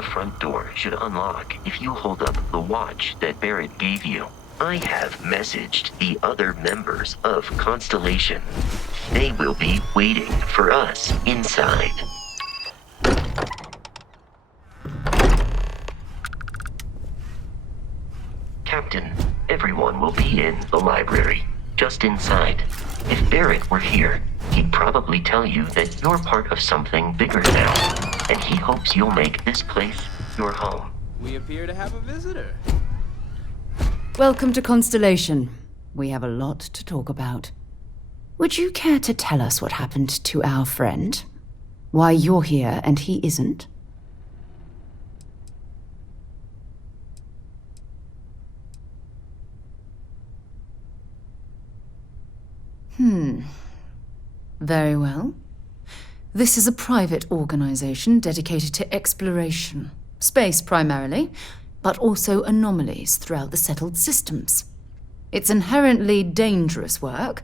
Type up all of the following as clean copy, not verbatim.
the front door should unlock if you hold up the watch that Barrett gave you. I have messaged the other members of Constellation. They will be waiting for us inside. Captain, everyone will be in the library, just inside. If Barrett were here, he'd probably tell you that you're part of something bigger now, and he hopes you'll make this place your home. We appear to have a visitor. Welcome to Constellation. We have a lot to talk about. Would you care to tell us what happened to our friend? Why you're here and he isn't? Very well. This is a private organization dedicated to exploration. Space primarily, but also anomalies throughout the settled systems. It's inherently dangerous work,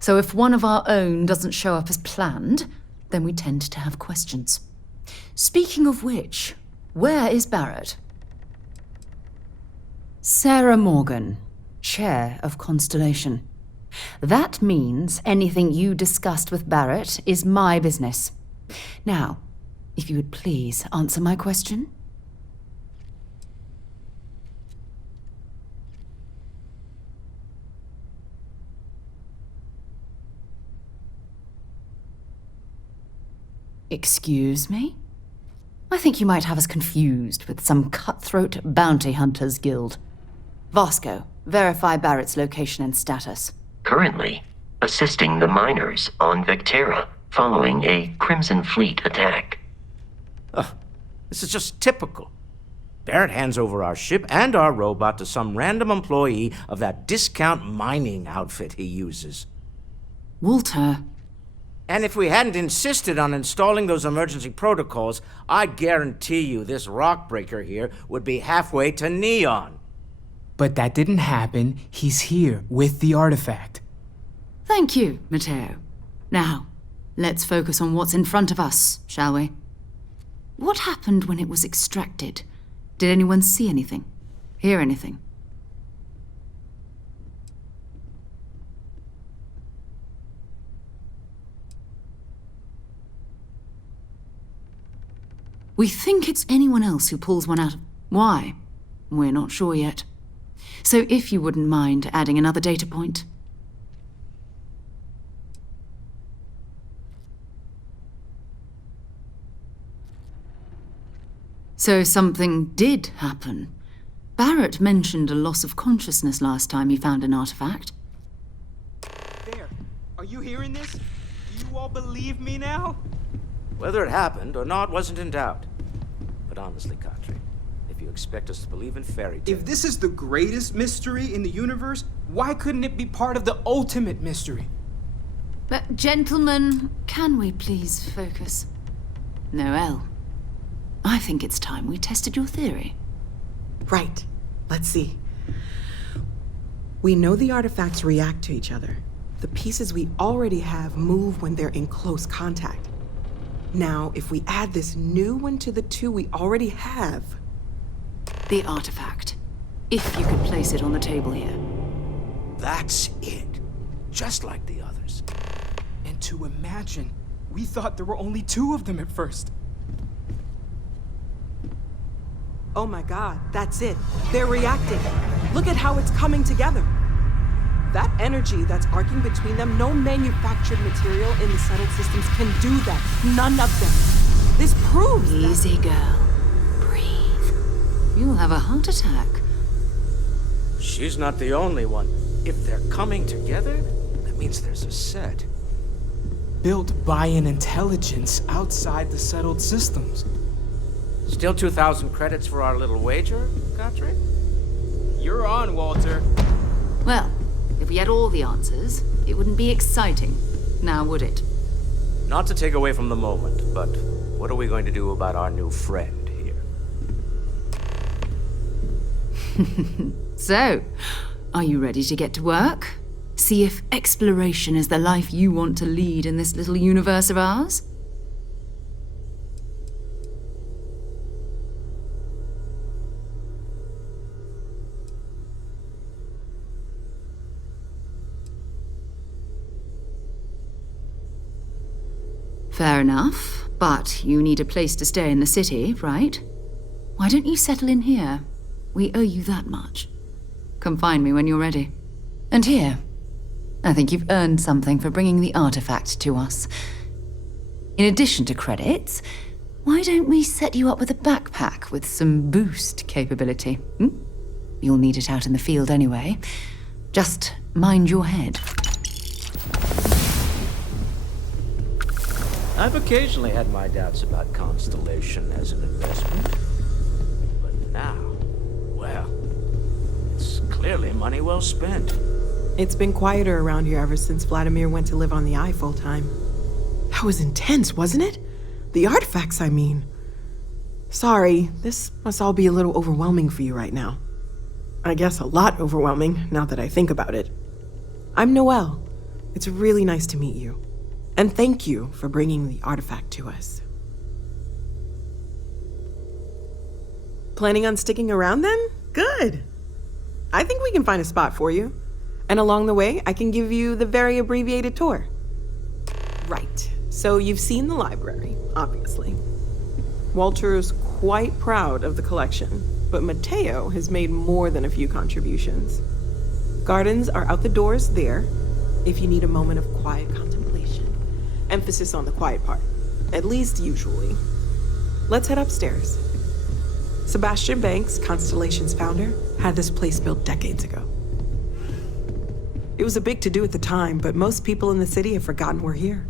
so if one of our own doesn't show up as planned, then we tend to have questions. Speaking of which, where is Barrett? Sarah Morgan, Chair of Constellation. That means anything you discussed with Barrett is my business. Now, if you would please answer my question. Excuse me? I think you might have us confused with some cutthroat bounty hunters guild. Vasco, verify Barrett's location and status. Currently, assisting the miners on Vectera following a Crimson Fleet attack. This is just typical. Barrett hands over our ship and our robot to some random employee of that discount mining outfit he uses. Walter. And if we hadn't insisted on installing those emergency protocols, I guarantee you this rock breaker here would be halfway to Neon. But that didn't happen. He's here with the artifact. Thank you, Matteo. Now, let's focus on what's in front of us, shall we? What happened when it was extracted? Did anyone see anything? Hear anything? We think it's anyone else who pulls one out of... Why? We're not sure yet. So if you wouldn't mind adding another data point. So something did happen. Barrett mentioned a loss of consciousness last time he found an artifact. There. Are you hearing this? Do you all believe me now? Whether it happened or not wasn't in doubt. But honestly, Katri, if you expect us to believe in fairy tales... If this is the greatest mystery in the universe, why couldn't it be part of the ultimate mystery? But, gentlemen, can we please focus? Noelle, I think it's time we tested your theory. Right. Let's see. We know the artifacts react to each other. The pieces we already have move when they're in close contact. Now, if we add this new one to the two we already have... The artifact. If you could place it on the table here. That's it. Just like the others. And to imagine, we thought there were only two of them at first. Oh my god, that's it. They're reacting. Look at how it's coming together. That energy that's arcing between them, no manufactured material in the settled systems can do that. None of them. This proves that... Easy, girl. Breathe. You'll have a heart attack. She's not the only one. If they're coming together, that means there's a set. Built by an intelligence outside the settled systems. Still 2,000 credits for our little wager, Katri? You're on, Walter. Well, if we had all the answers, it wouldn't be exciting. Now, would it? Not to take away from the moment, but what are we going to do about our new friend here? So, are you ready to get to work? See if exploration is the life you want to lead in this little universe of ours? Fair enough, but you need a place to stay in the city, right? Why don't you settle in here? We owe you that much. Come find me when you're ready. And here, I think you've earned something for bringing the artifact to us. In addition to credits, why don't we set you up with a backpack with some boost capability? You'll need it out in the field anyway. Just mind your head. I've occasionally had my doubts about Constellation as an investment. But now, well, it's clearly money well spent. It's been quieter around here ever since Vladimir went to live on the Eye full time. That was intense, wasn't it? The artifacts, I mean. Sorry, this must all be a little overwhelming for you right now. I guess a lot overwhelming, now that I think about it. I'm Noelle. It's really nice to meet you. And thank you for bringing the artifact to us. Planning on sticking around then? Good. I think we can find a spot for you. And along the way, I can give you the very abbreviated tour. Right. So you've seen the library, obviously. Walter's quite proud of the collection, but Mateo has made more than a few contributions. Gardens are out the doors there, if you need a moment of quiet contemplation. Emphasis on the quiet part, at least usually. Let's head upstairs. Sebastian Banks, Constellation's founder, had this place built decades ago. It was a big to-do at the time, but most people in the city have forgotten we're here.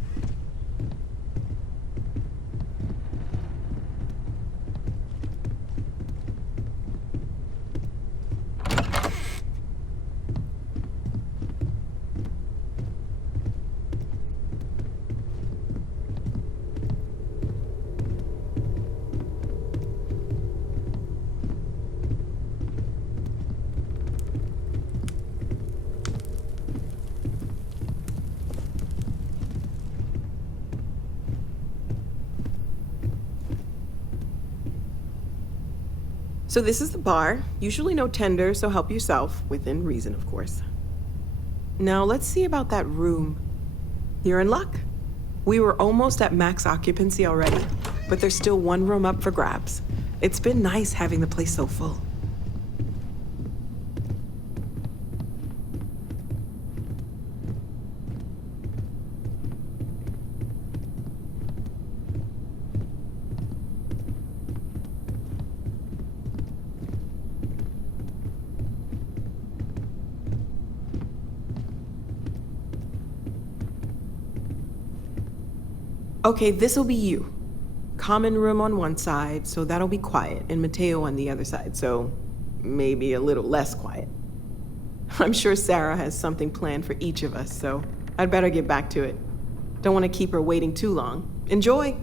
So this is the bar. Usually no tender, so help yourself, within reason, of course. Now let's see about that room. You're in luck. We were almost at max occupancy already, but there's still one room up for grabs. It's been nice having the place so full. Okay, this'll be you. Common room on one side, so that'll be quiet, and Mateo on the other side, so maybe a little less quiet. I'm sure Sarah has something planned for each of us, so I'd better get back to it. Don't want to keep her waiting too long. Enjoy!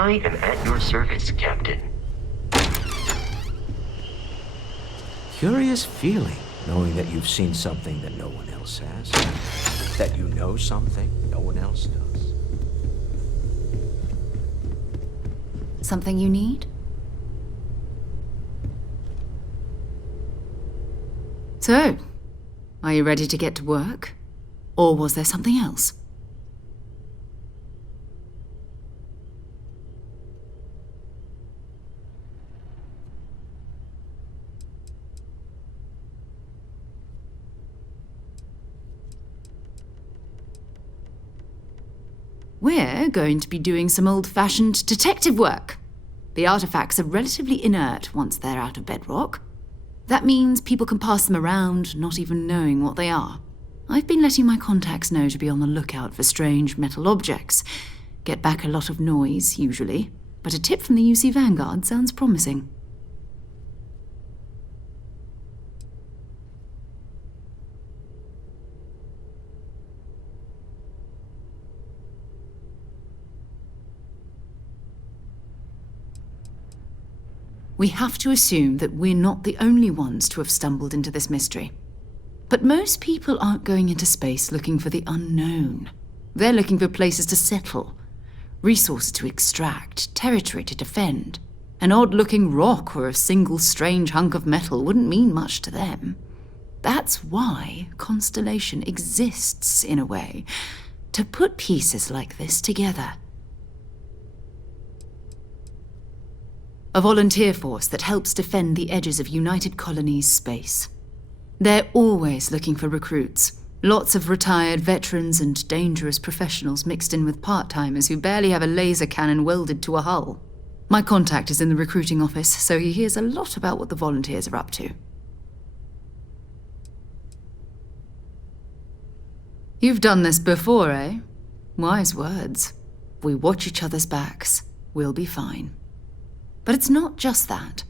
I am at your service, Captain. Curious feeling, knowing that you've seen something that no one else has. That you know something no one else does. Something you need? So, are you ready to get to work? Or was there something else? We're going to be doing some old-fashioned detective work. The artifacts are relatively inert once they're out of bedrock. That means people can pass them around, not even knowing what they are. I've been letting my contacts know to be on the lookout for strange metal objects. Get back a lot of noise, usually, but a tip from the UC Vanguard sounds promising. We have to assume that we're not the only ones to have stumbled into this mystery. But most people aren't going into space looking for the unknown. They're looking for places to settle, resources to extract, territory to defend. An odd-looking rock or a single strange hunk of metal wouldn't mean much to them. That's why Constellation exists, in a way, to put pieces like this together. A volunteer force that helps defend the edges of United Colonies space. They're always looking for recruits. Lots of retired veterans and dangerous professionals mixed in with part-timers who barely have a laser cannon welded to a hull. My contact is in the recruiting office, so he hears a lot about what the volunteers are up to. You've done this before, eh? Wise words. If we watch each other's backs, we'll be fine. But it's not just that.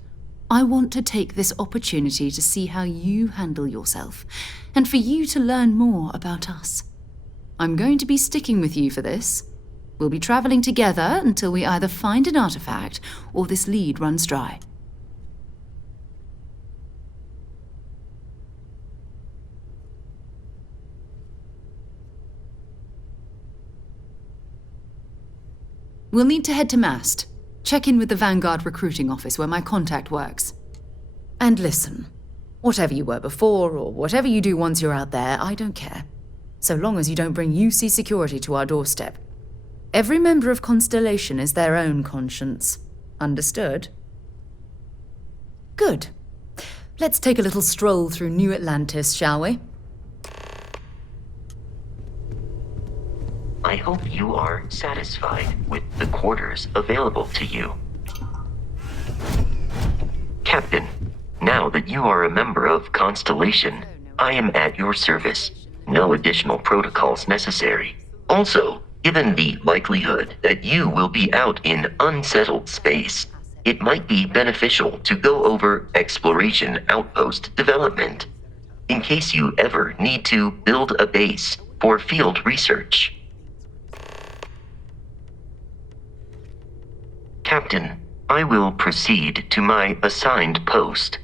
I want to take this opportunity to see how you handle yourself, and for you to learn more about us. I'm going to be sticking with you for this. We'll be traveling together until we either find an artifact or this lead runs dry. We'll need to head to Mast. Check in with the Vanguard recruiting office where my contact works. And listen, whatever you were before or whatever you do once you're out there, I don't care. So long as you don't bring UC security to our doorstep. Every member of Constellation is their own conscience. Understood? Good. Let's take a little stroll through New Atlantis, shall we? I hope you are satisfied with the quarters available to you. Captain, now that you are a member of Constellation, I am at your service. No additional protocols necessary. Also, given the likelihood that you will be out in unsettled space, it might be beneficial to go over exploration outpost development, in case you ever need to build a base for field research. Captain, I will proceed to my assigned post.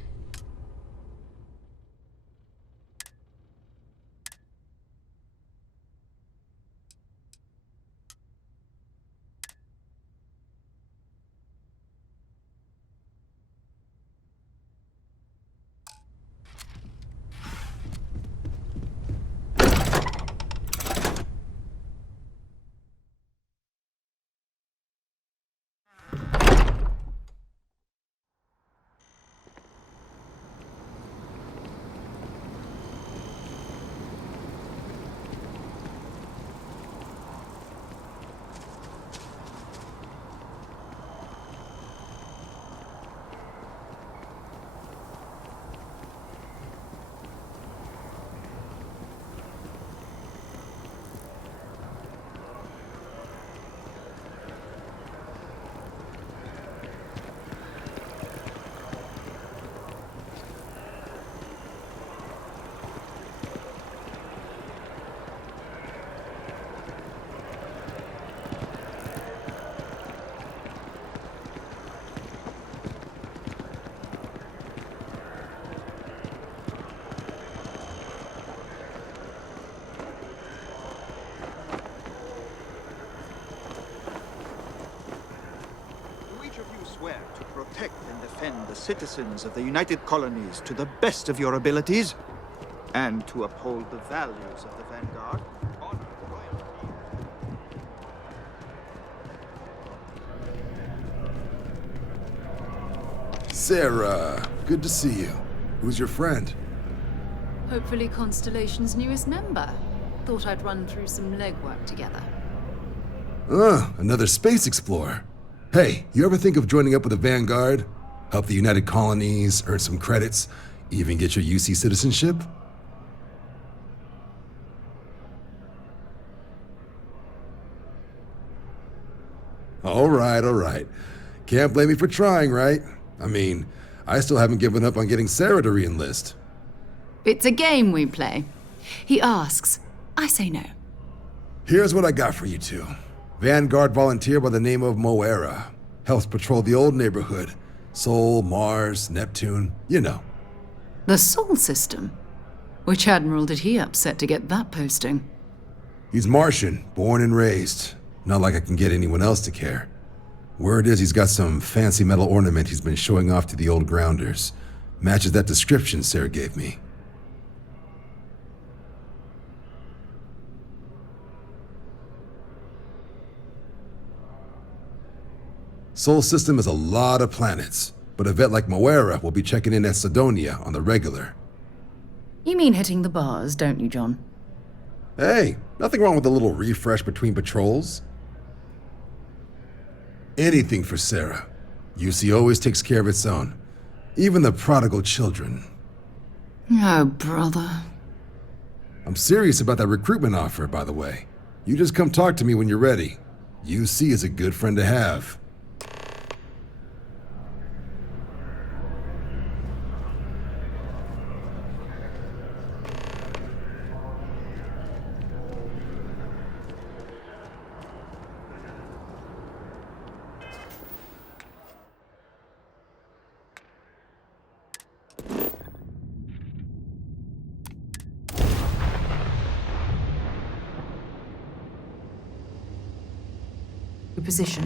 Each of you swear to protect and defend the citizens of the United Colonies to the best of your abilities, and to uphold the values of the Vanguard. Honor, loyalty. Sarah, good to see you. Who's your friend? Hopefully Constellation's newest member. Thought I'd run through some legwork together. Another space explorer. Hey, you ever think of joining up with the Vanguard? Help the United Colonies, earn some credits, even get your UC citizenship? All right. Can't blame me for trying, right? I mean, I still haven't given up on getting Sarah to re-enlist. It's a game we play. He asks, I say no. Here's what I got for you two. Vanguard volunteer by the name of Moera. Helps patrol the old neighborhood. Sol, Mars, Neptune, you know. The Sol system? Which admiral did he upset to get that posting? He's Martian, born and raised. Not like I can get anyone else to care. Word is he's got some fancy metal ornament he's been showing off to the old grounders. Matches that description Sarah gave me. Sol system has a lot of planets, but a vet like Moera will be checking in at Sidonia on the regular. You mean hitting the bars, don't you, John? Hey, nothing wrong with a little refresh between patrols. Anything for Sarah. UC always takes care of its own. Even the prodigal children. Oh, brother. I'm serious about that recruitment offer, by the way. You just come talk to me when you're ready. UC is a good friend to have. Position.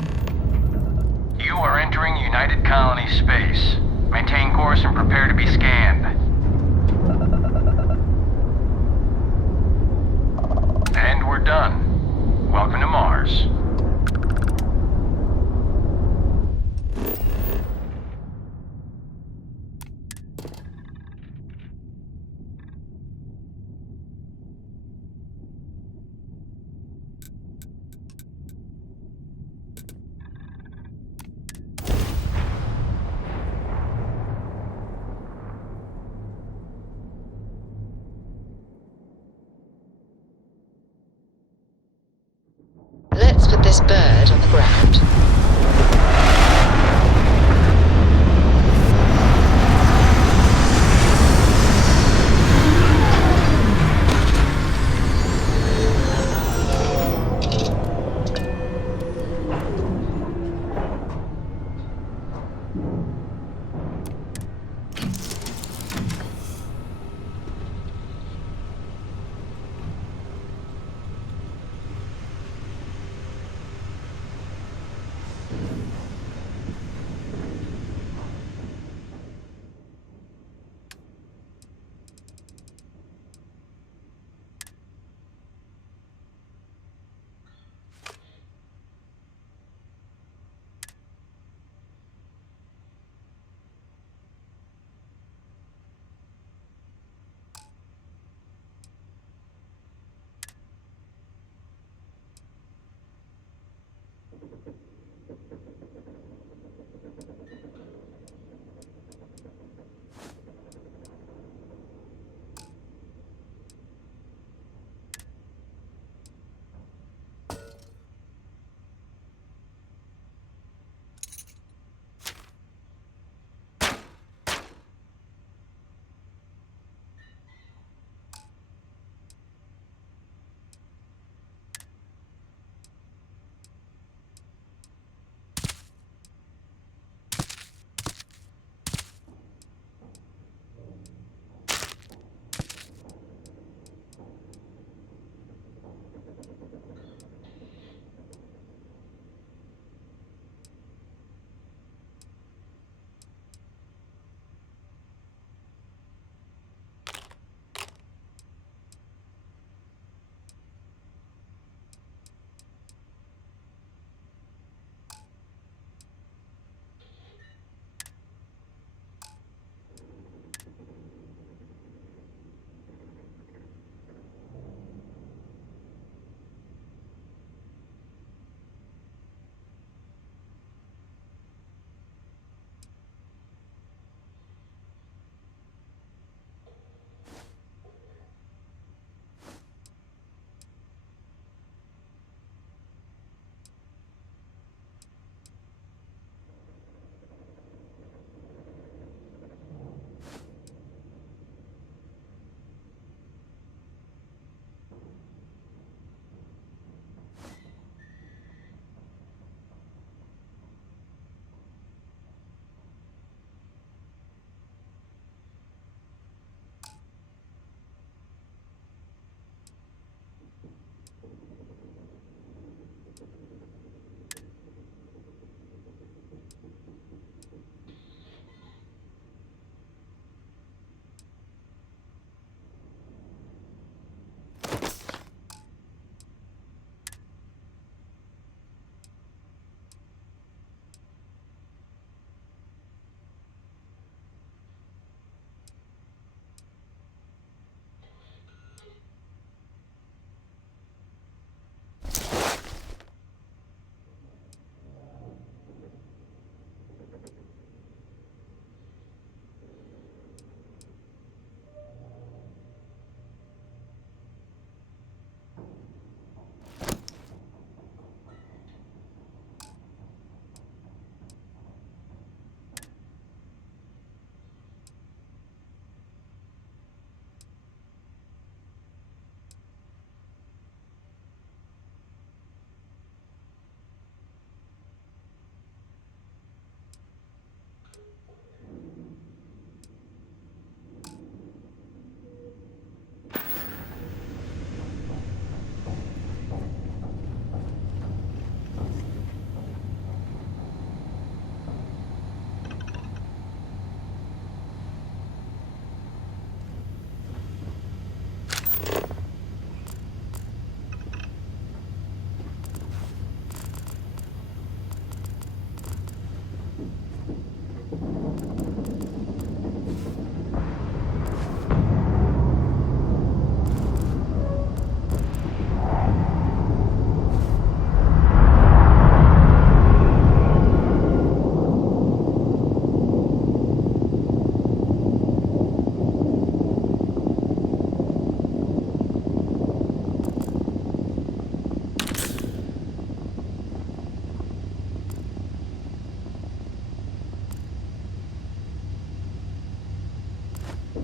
You are entering United Colony space. Maintain course and prepare to be scanned. And we're done. Welcome to Mars. Let's put this bird on the ground.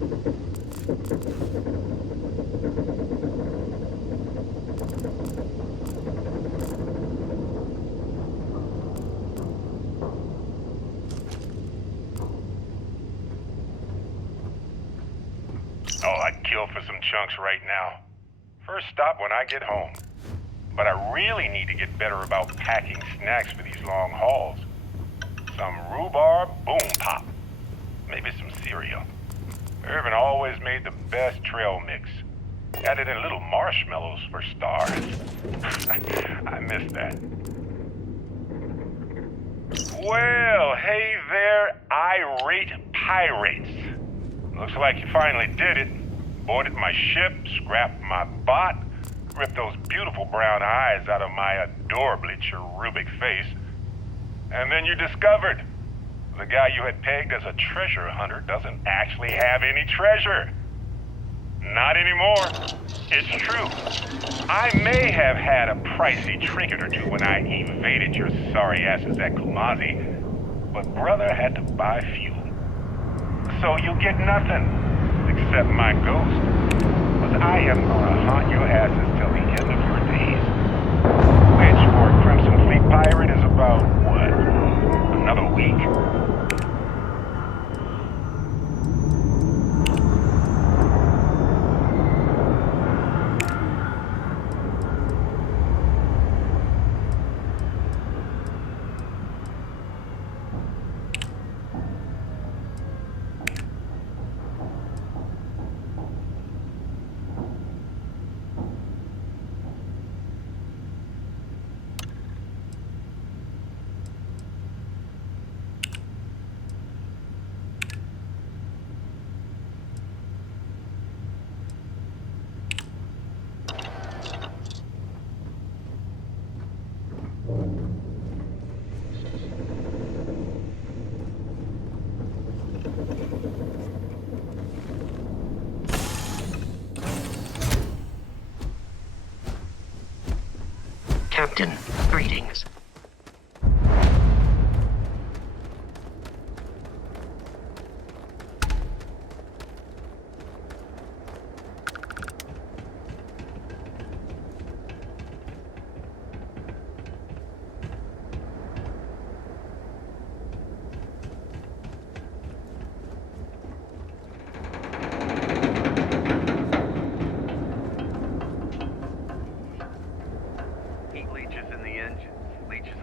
Oh, I'd kill for some chunks right now. First stop when I get home. But I really need to get better about packing snacks for these long hauls. Some rhubarb boom pop. Maybe some cereal. Irvin always made the best trail mix. Added in little marshmallows for stars. I miss that. Well, hey there, irate pirates. Looks like you finally did it. Boarded my ship, scrapped my bot, ripped those beautiful brown eyes out of my adorably cherubic face. And then you discovered the guy you had pegged as a treasure hunter doesn't actually have any treasure. Not anymore. It's true. I may have had a pricey trinket or two when I evaded your sorry asses at Kumazi, but brother had to buy fuel. So you get nothing, except my ghost. But I am gonna haunt your asses till the end of your days. Which for a Crimson Fleet pirate is about, what, another week? Captain, greetings.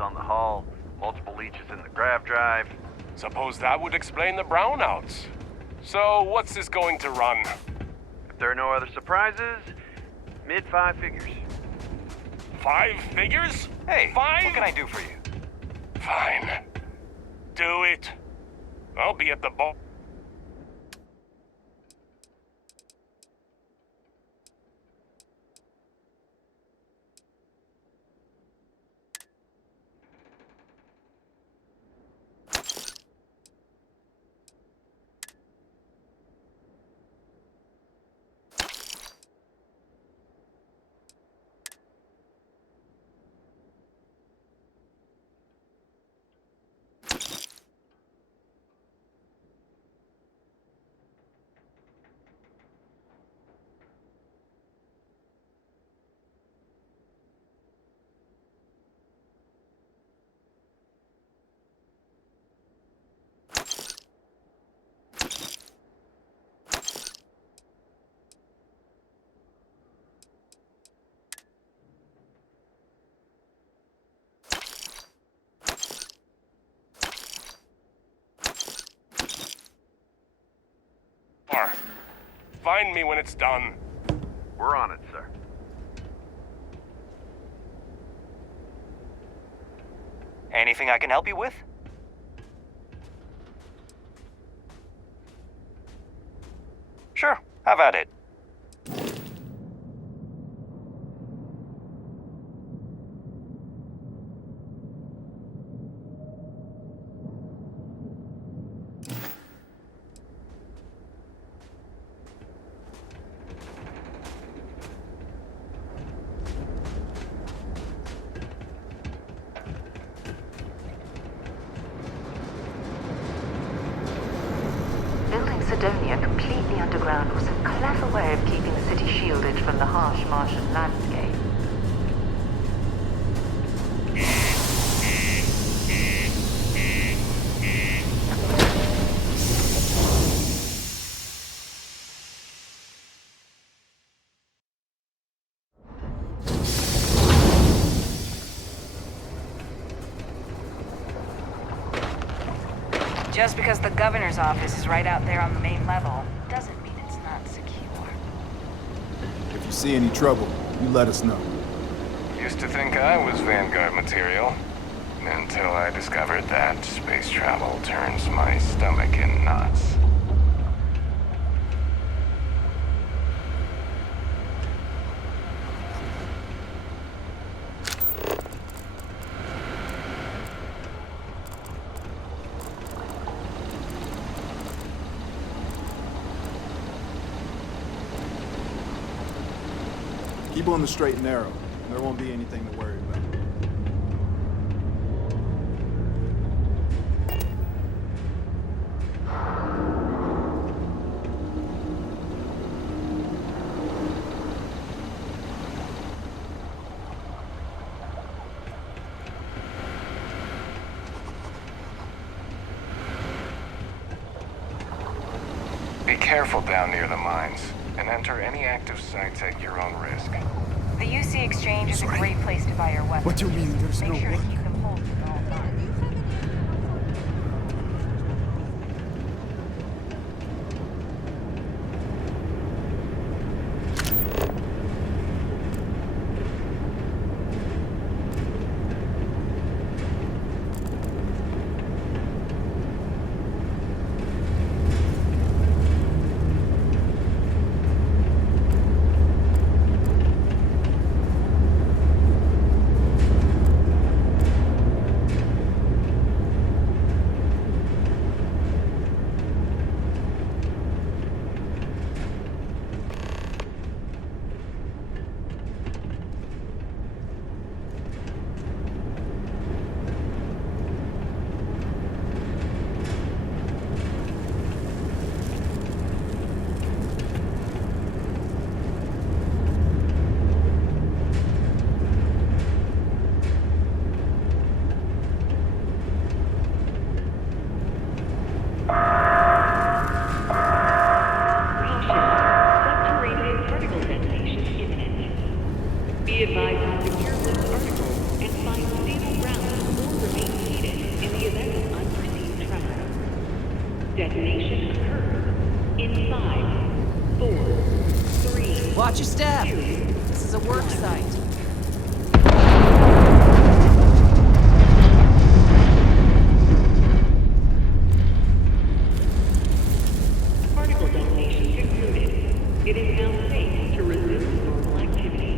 on the hull, multiple leeches in the grav drive. Suppose that would explain the brownouts. So, what's this going to run? If there are no other surprises, mid 5 figures. 5 figures? Hey, 5? what can I do for you? Fine. Do it. I'll be at the ball. Find me when it's done. We're on it, sir. Anything I can help you with? Sure, have at it. Building Sidonia completely underground was a clever way of keeping the city shielded from the harsh Martian landscape. Just because the governor's office is right out there on the main level, doesn't mean it's not secure. If you see any trouble, you let us know. Used to think I was Vanguard material, until I discovered that space travel turns my stomach in knots. Keep on the straight and narrow. There won't be anything to worry about. Be careful down near the mines, and enter any active sites at your own risk. The UC Exchange is a great place to buy your weapons. What do you mean there's Make no sure to work? keep them holstered at all times. Detonation occurs in 5, 4, 3. Watch your step. This is a work site. Particle detonation concluded. It is now safe to resume normal activity.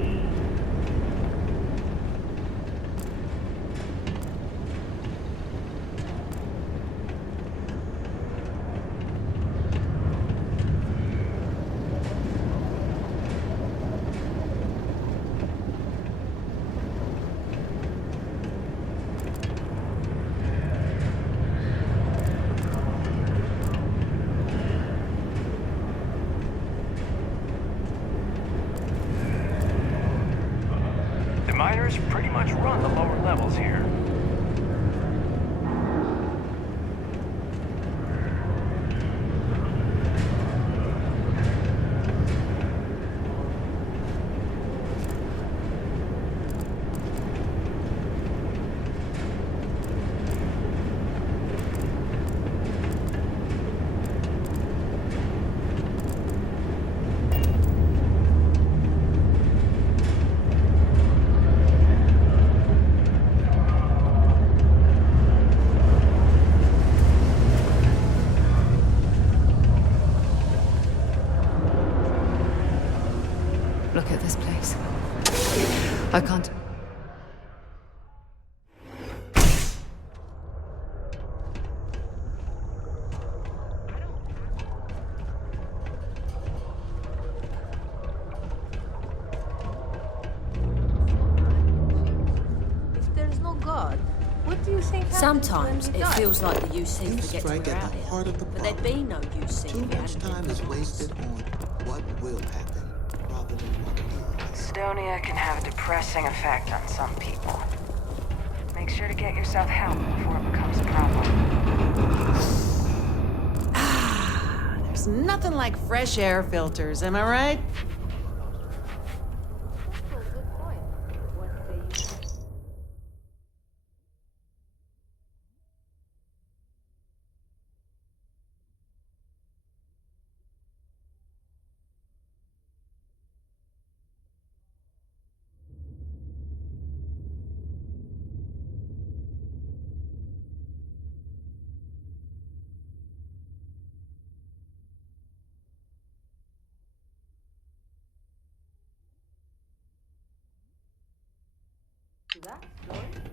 The miners pretty much run the lower levels here. Look at this place. I can't... If there's no God, what do you think Sometimes it feels like the UC You forget strike we're at out the here. heart of the But there'd problem. be no UC Too if it much hadn't time been is for wasted us. on what will happen rather than what is. Estonia can have a depressing effect on some people. Make sure to get yourself help before it becomes a problem. There's nothing like fresh air filters, am I right?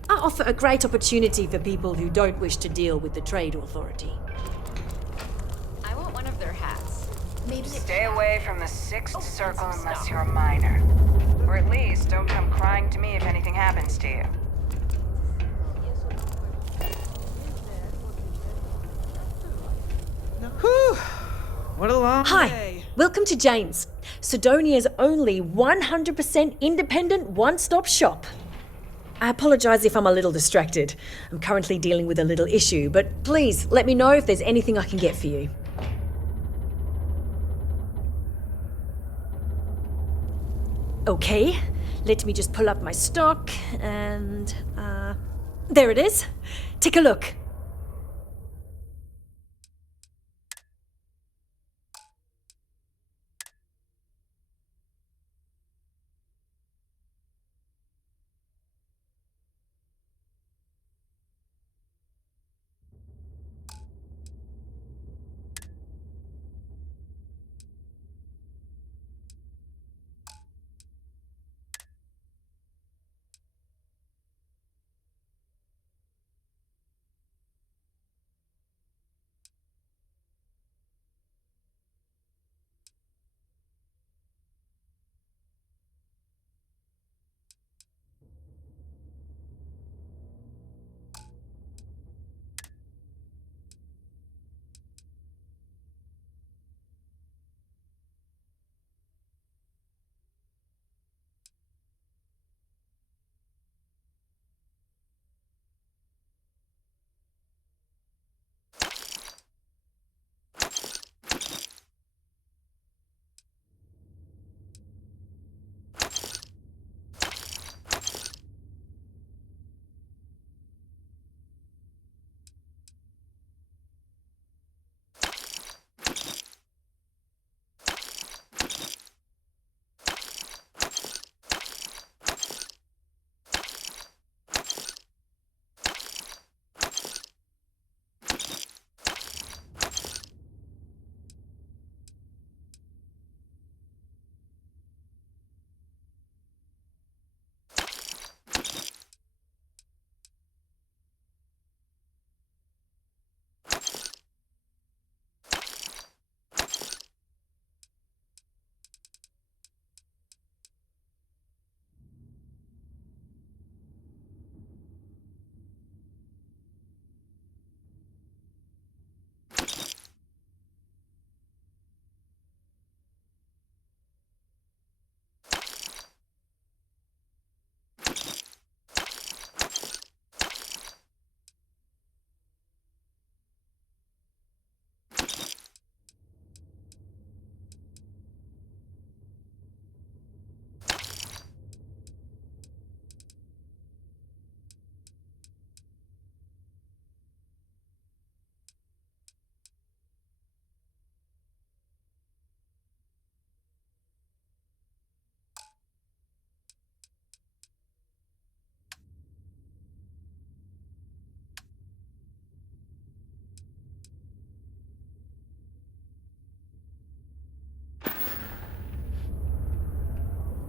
I offer a great opportunity for people who don't wish to deal with the trade authority. I want one of their hats. Maybe Stay away from the Sixth Circle unless you're a minor. Or at least don't come crying to me if anything happens to you. Whew. What a long Hi, day. welcome to Jane's, Sidonia's only 100% independent one-stop shop. I apologise if I'm a little distracted. I'm currently dealing with a little issue, but please let me know if there's anything I can get for you. Okay, let me just pull up my stock and, there it is. Take a look.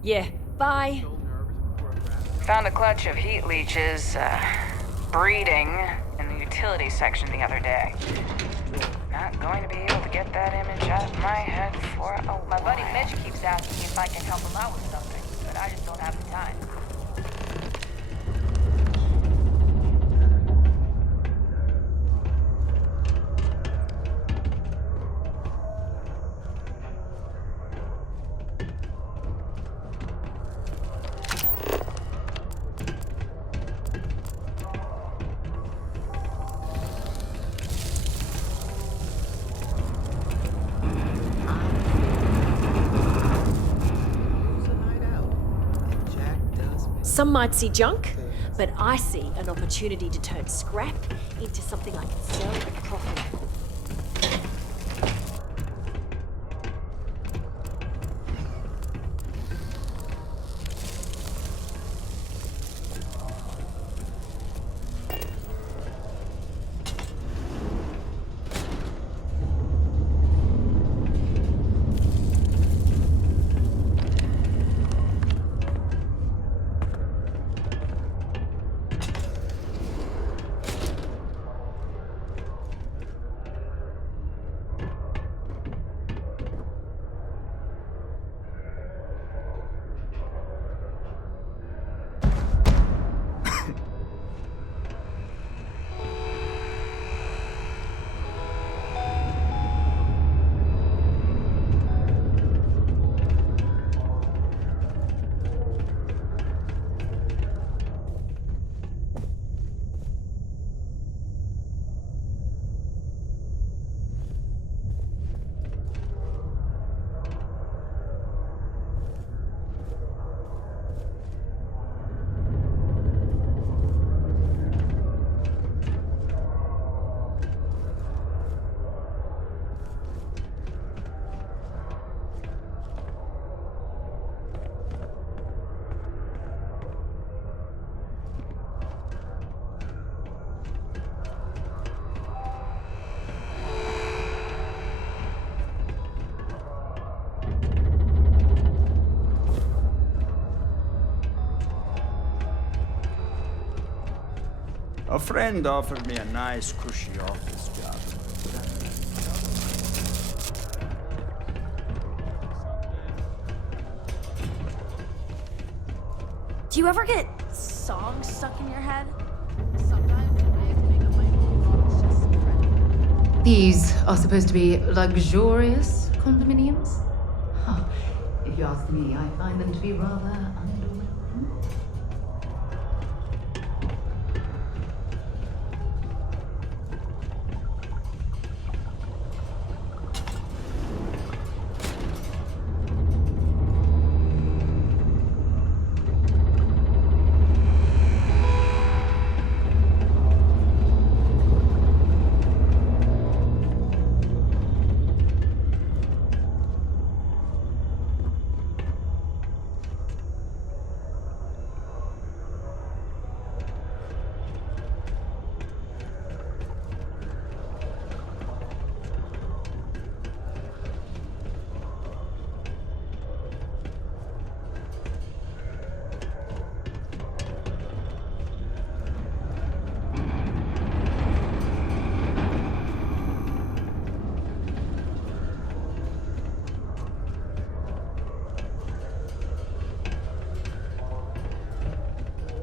Yeah, bye. Found a clutch of heat leeches, breeding in the utilities section the other day. Not going to be able to get that image out of my head for a while. My buddy Mitch keeps asking if I can help him out with something, but I just don't have the time. Some might see junk, but I see an opportunity to turn scrap into something I can sell at profit. A friend offered me a nice, cushy office job. Do you ever get songs stuck in your head? Sometimes I have to make up my own songs just to credit. These are supposed to be luxurious condominiums? Huh. If you ask me, I find them to be rather underwhelming.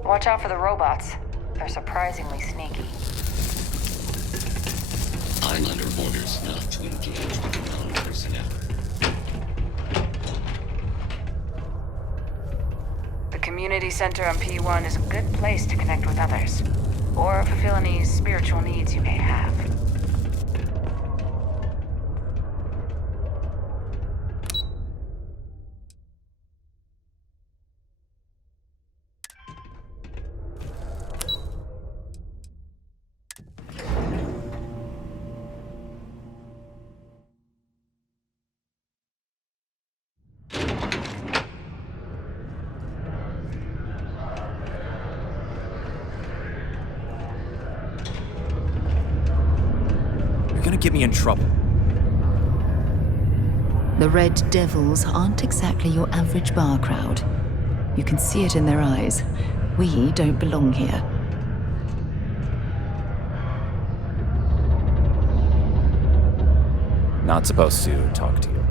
Watch out for the robots. They're surprisingly sneaky. I'm under orders not to engage with non-personnel. The community center on P1 is a good place to connect with others, or fulfill any spiritual needs you may have. Get me in trouble. The Red Devils aren't exactly your average bar crowd. You can see it in their eyes. We don't belong here. Not supposed to talk to you.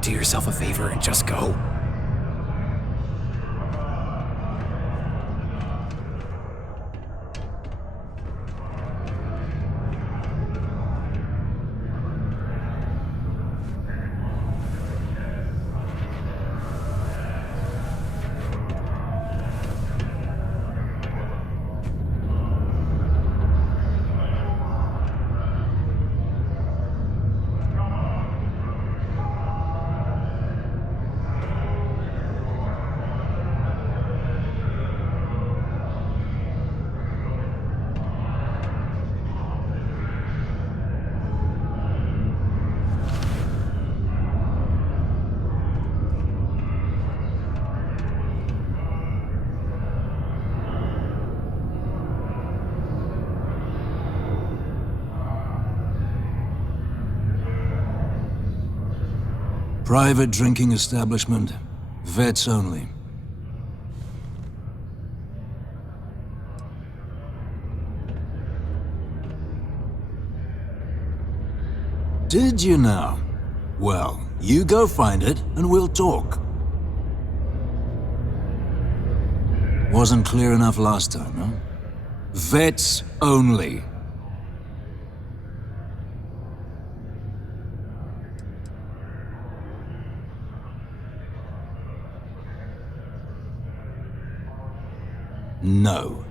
Do yourself a favor and just go. Private drinking establishment. Vets only. Did you know? Well, you go find it and we'll talk. Wasn't clear enough last time, huh? Vets only. No.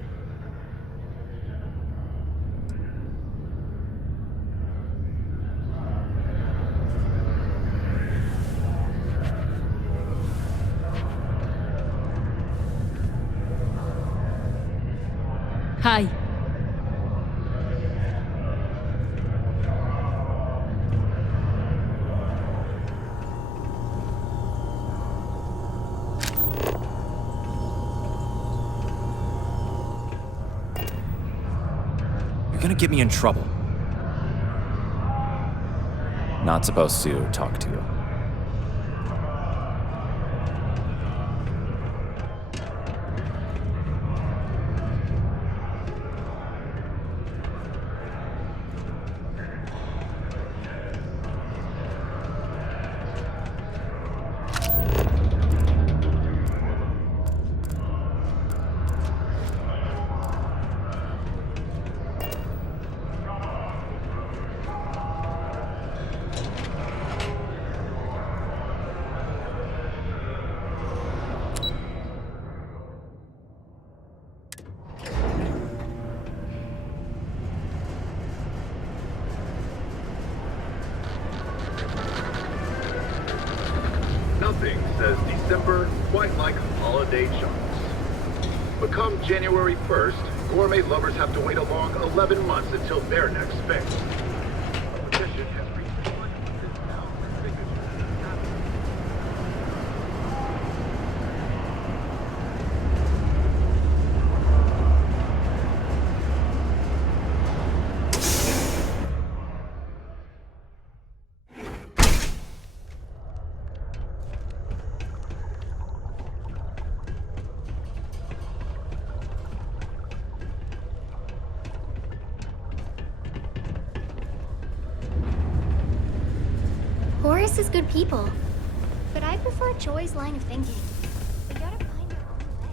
Hi. You're gonna get me in trouble. Not supposed to talk to you. Nothing says December quite like holiday chocolates. But come January 1st, gourmet lovers have to wait a long 11 months until their next fix. A petition has reached 100,000 signatures. Horus is good people, but I prefer Choi's line of thinking. They gotta find their own way.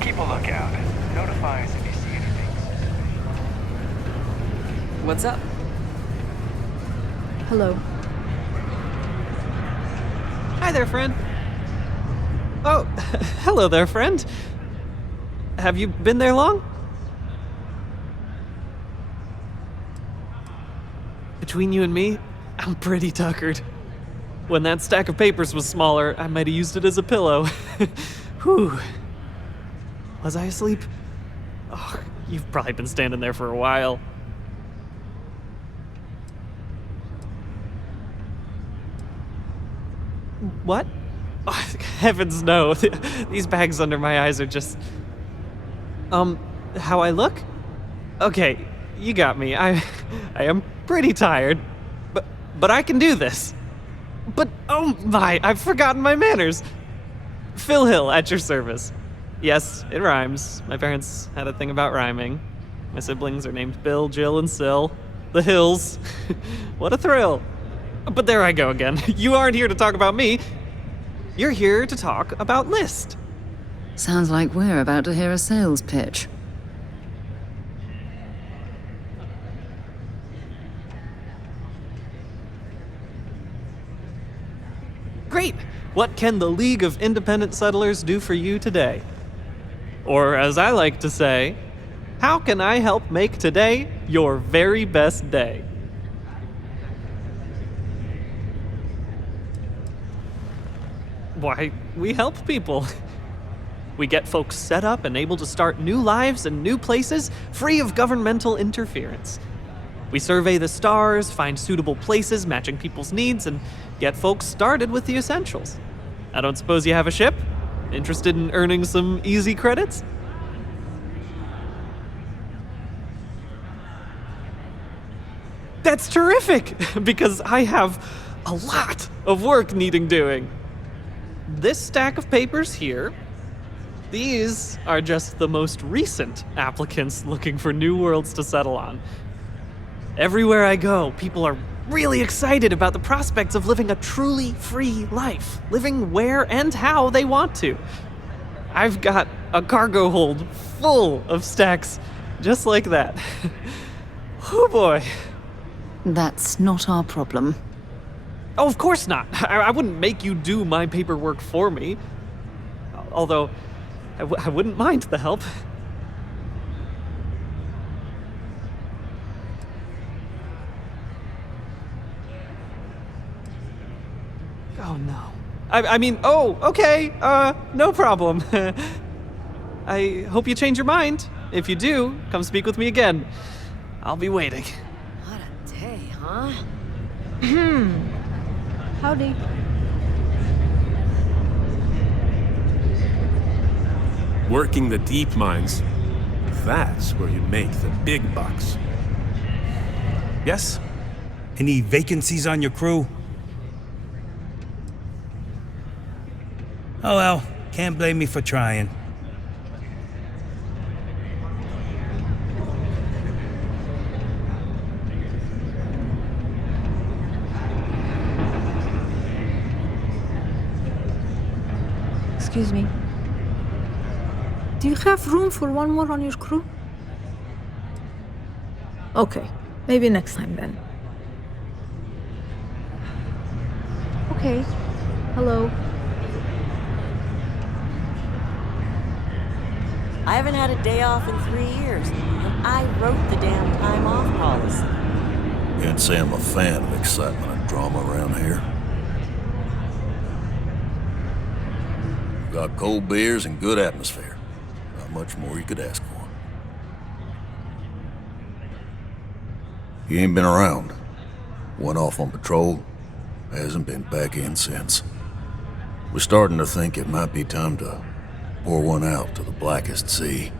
Keep a lookout. Notify us if you see anything. What's up? Hello. Hi there, friend. Oh, hello there, friend. Have you been there long? Between you and me, I'm pretty tuckered. When that stack of papers was smaller, I might have used it as a pillow. Whew. Was I asleep? Oh, you've probably been standing there for a while. What? Oh, heavens no. These bags under my eyes are just... how I look? Okay, you got me. I am pretty tired. But I can do this. But, oh my, I've forgotten my manners. Phil Hill, at your service. Yes, it rhymes. My parents had a thing about rhyming. My siblings are named Bill, Jill, and Sil. The Hills. What a thrill. But there I go again. You aren't here to talk about me. You're here to talk about List. Sounds like we're about to hear a sales pitch. Great! What can the League of Independent Settlers do for you today? Or, as I like to say, how can I help make today your very best day? Why, we help people. We get folks set up and able to start new lives in new places, free of governmental interference. We survey the stars, find suitable places matching people's needs, and get folks started with the essentials. I don't suppose you have a ship? Interested in earning some easy credits? That's terrific, because I have a lot of work needing doing. This stack of papers here, these are just the most recent applicants looking for new worlds to settle on. Everywhere I go, people are really excited about the prospects of living a truly free life, living where and how they want to. I've got a cargo hold full of stacks just like that. Oh boy. That's not our problem. Oh, of course not. I wouldn't make you do my paperwork for me. Although, I wouldn't mind the help. Oh no. I mean, oh, okay, no problem. I hope you change your mind. If you do, come speak with me again. I'll be waiting. What a day, huh? Howdy. Working the deep mines, that's where you make the big bucks. Yes? Any vacancies on your crew? Oh well, can't blame me for trying. Excuse me. Do you have room for one more on your crew? Okay, maybe next time then. Okay. Hello. I haven't had a day off in 3 years, and I wrote the damn time off policy. Can't say I'm a fan of excitement and drama around here. Got cold beers and good atmosphere. Not much more you could ask for. He ain't been around. Went off on patrol. Hasn't been back in since. We're starting to think it might be time to pour one out to the blackest sea.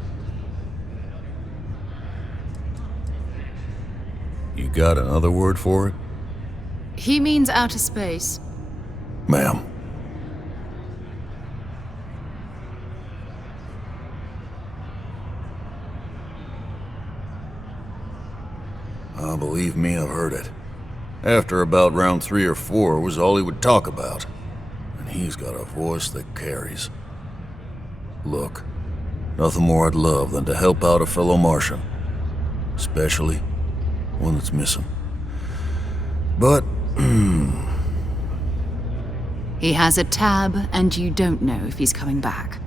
You got another word for it? He means outer space. Ma'am. Believe me, I've heard it. After about round 3 or 4 was all he would talk about. And he's got a voice that carries. Look, nothing more I'd love than to help out a fellow Martian. Especially one that's missing. But, He has a tab, and you don't know if he's coming back.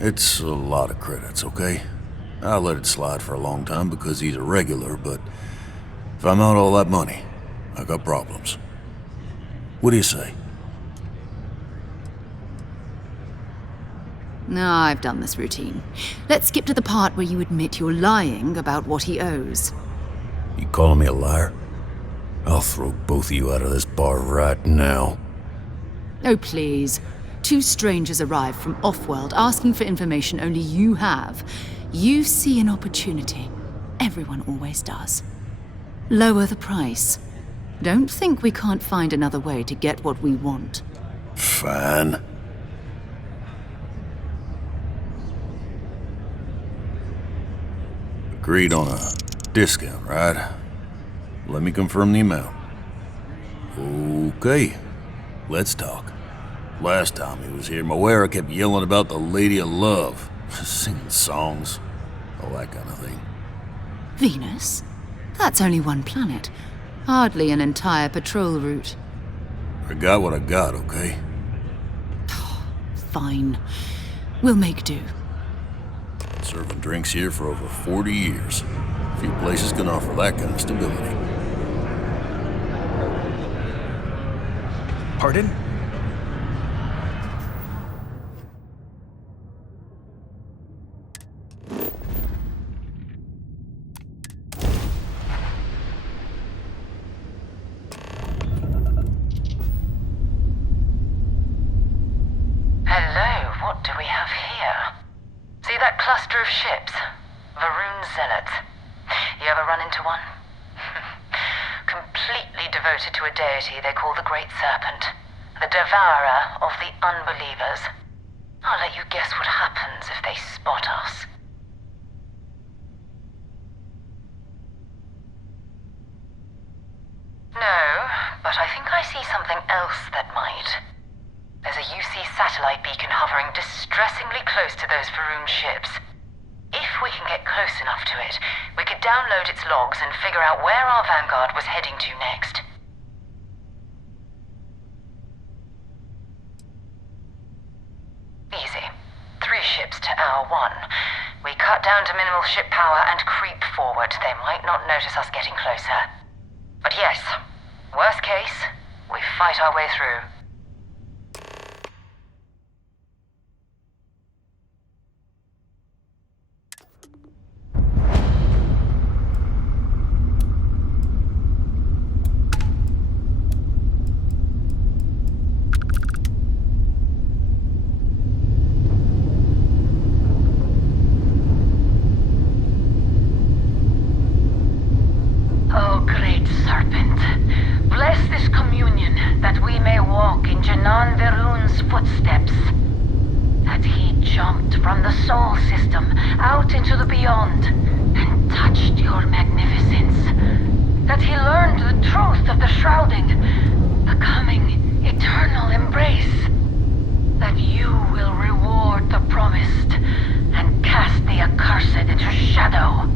it's a lot of credits, okay? I'll let it slide for a long time because he's a regular, but if I'm out all that money, I got problems. What do you say? No, I've done this routine. Let's skip to the part where you admit you're lying about what he owes. You calling me a liar? I'll throw both of you out of this bar right now. Oh, please. 2 strangers arrive from off-world asking for information only you have. You see an opportunity. Everyone always does. Lower the price. Don't think we can't find another way to get what we want. Fine. Agreed on a discount, right? Let me confirm the amount. Okay, let's talk. Last time he was here, Moira kept yelling about the Lady of Love, singing songs, all that kind of thing. Venus? That's only one planet. Hardly an entire patrol route. I got what I got, okay? Fine. We'll make do. Been serving drinks here for over 40 years. Few places can offer that kind of stability. Pardon? Hello, what do we have here? See that cluster of ships? Varun Zealots. You ever run into one? Completely devoted to a deity they call the Great Serpent, the devourer of the unbelievers. I'll let you guess what happens if they spot us. No, but I think I see something else that might. There's a UC satellite beacon hovering distressingly close to those Varun ships. If we can get close enough to it, we could download its logs and figure out where our vanguard was heading to next. Easy. 3 ships to our 1. We cut down to minimal ship power and creep forward. They might not notice us getting closer. But yes, worst case, we fight our way through. Oh, great serpent, bless this communion that we may walk in Janan Verun's footsteps. That he jumped from the Sol system out into the beyond and touched your magnificence. That he learned the truth of the shrouding, the coming eternal embrace. That you will reward the promised and cast the accursed into shadow.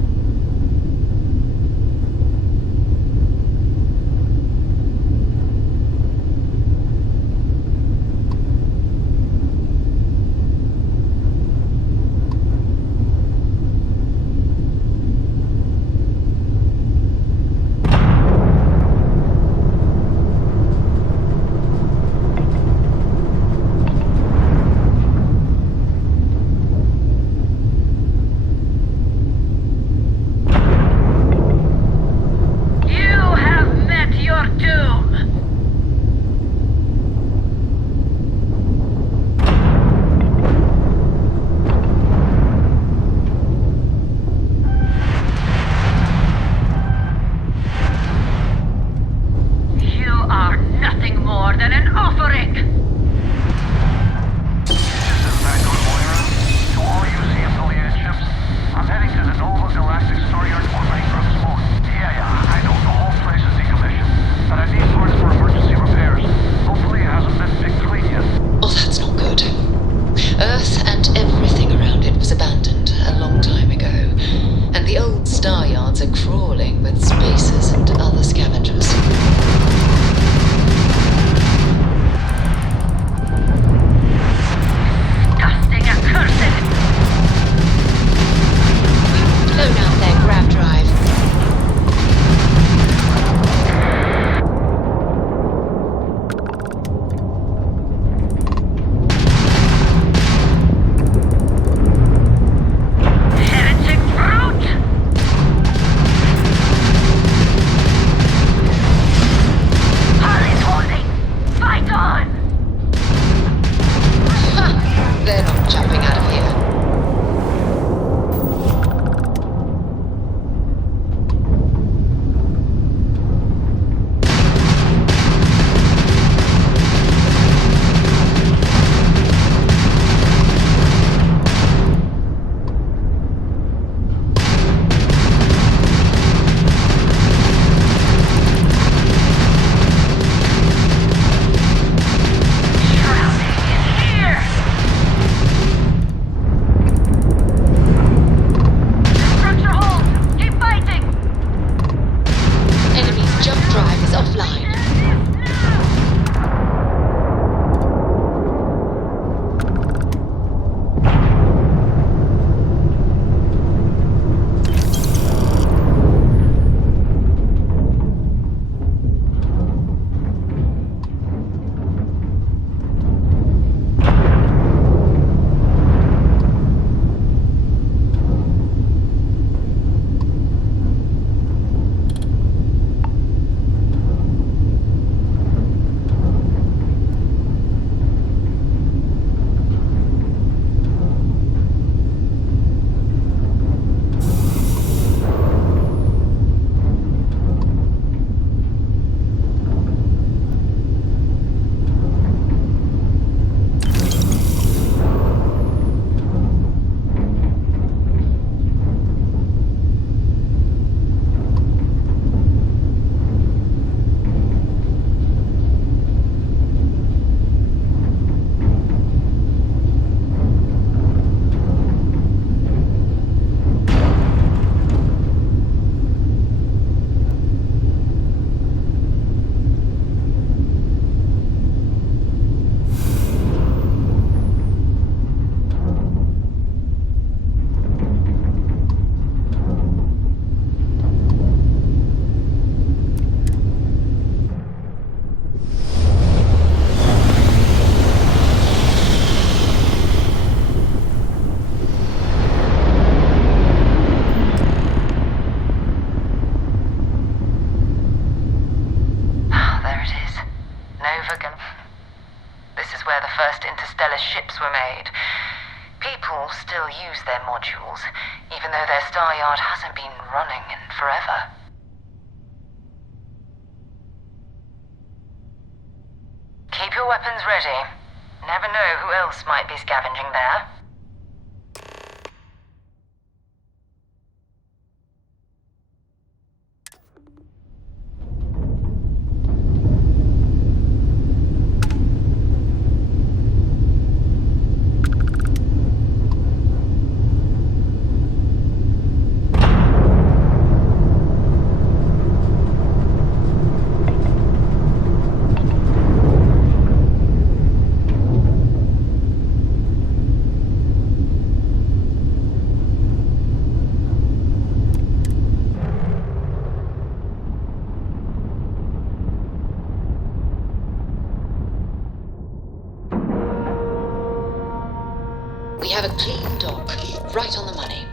haven't been running in forever. Keep your weapons ready. Never know who else might be scavenging there. We have a clean dock, right on the money.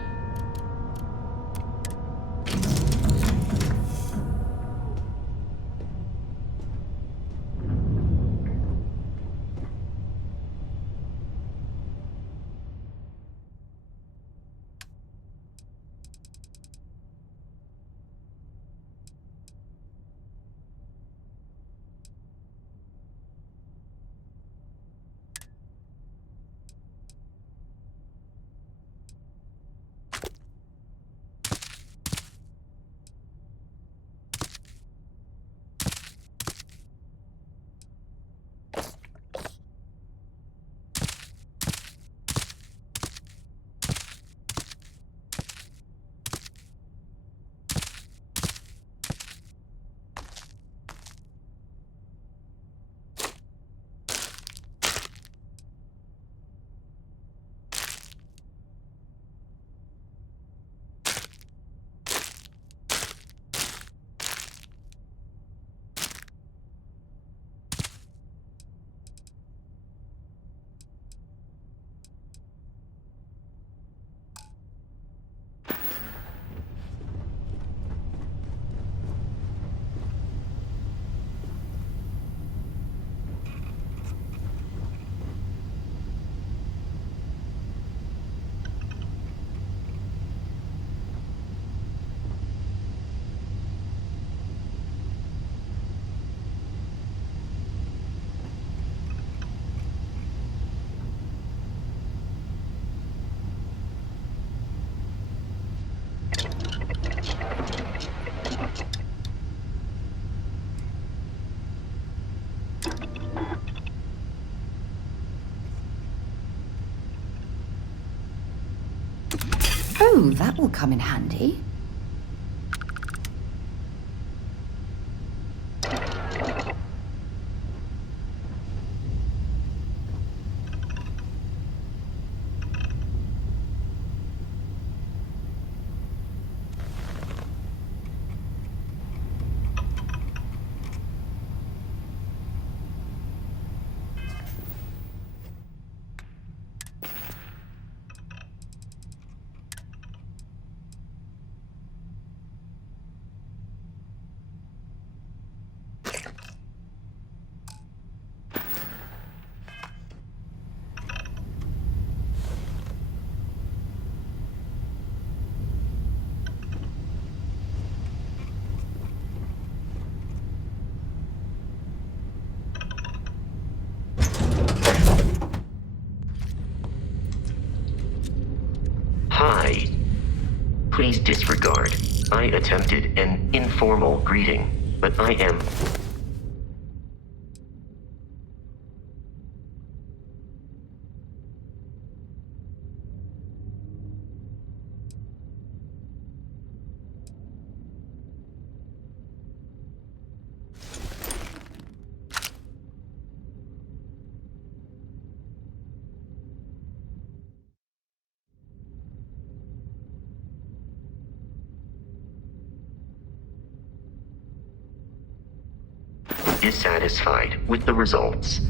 Oh, that will come in handy. Hi. Please disregard. I attempted an informal greeting, but I am... dissatisfied with the results.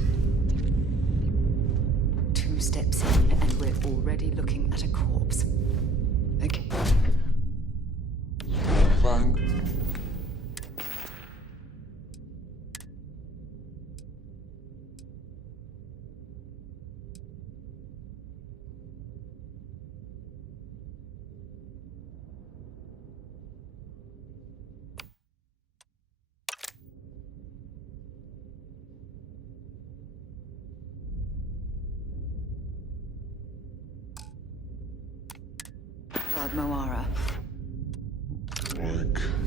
2 steps in and we're already looking at a corpse. Okay. Fine.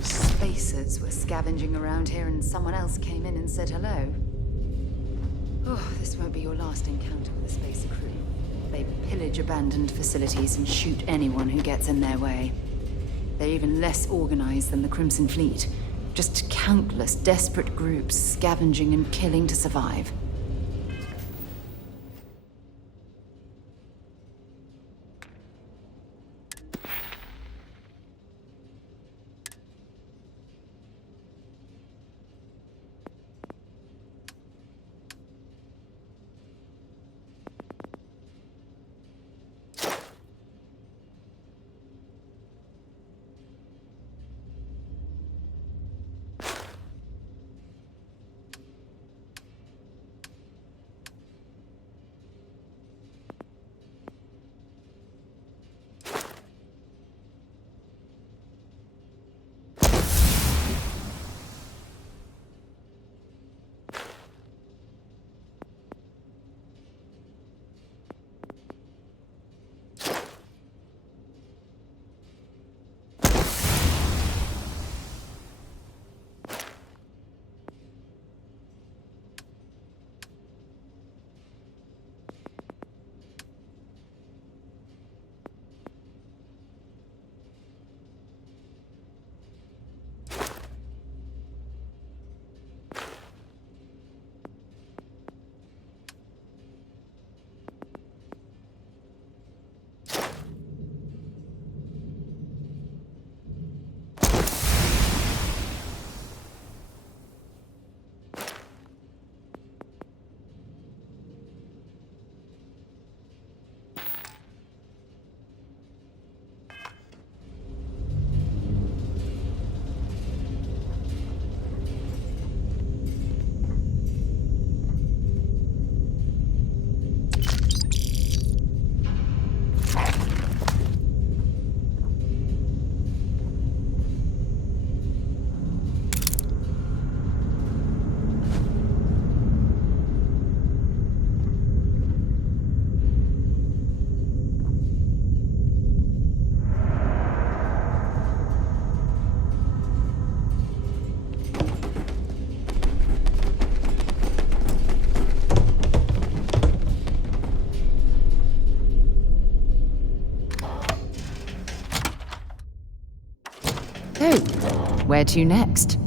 Spacers were scavenging around here and someone else came in and said hello. Oh, this won't be your last encounter with a spacer crew. They pillage abandoned facilities and shoot anyone who gets in their way. They're even less organized than the Crimson Fleet. Just countless desperate groups scavenging and killing to survive. So, where to next?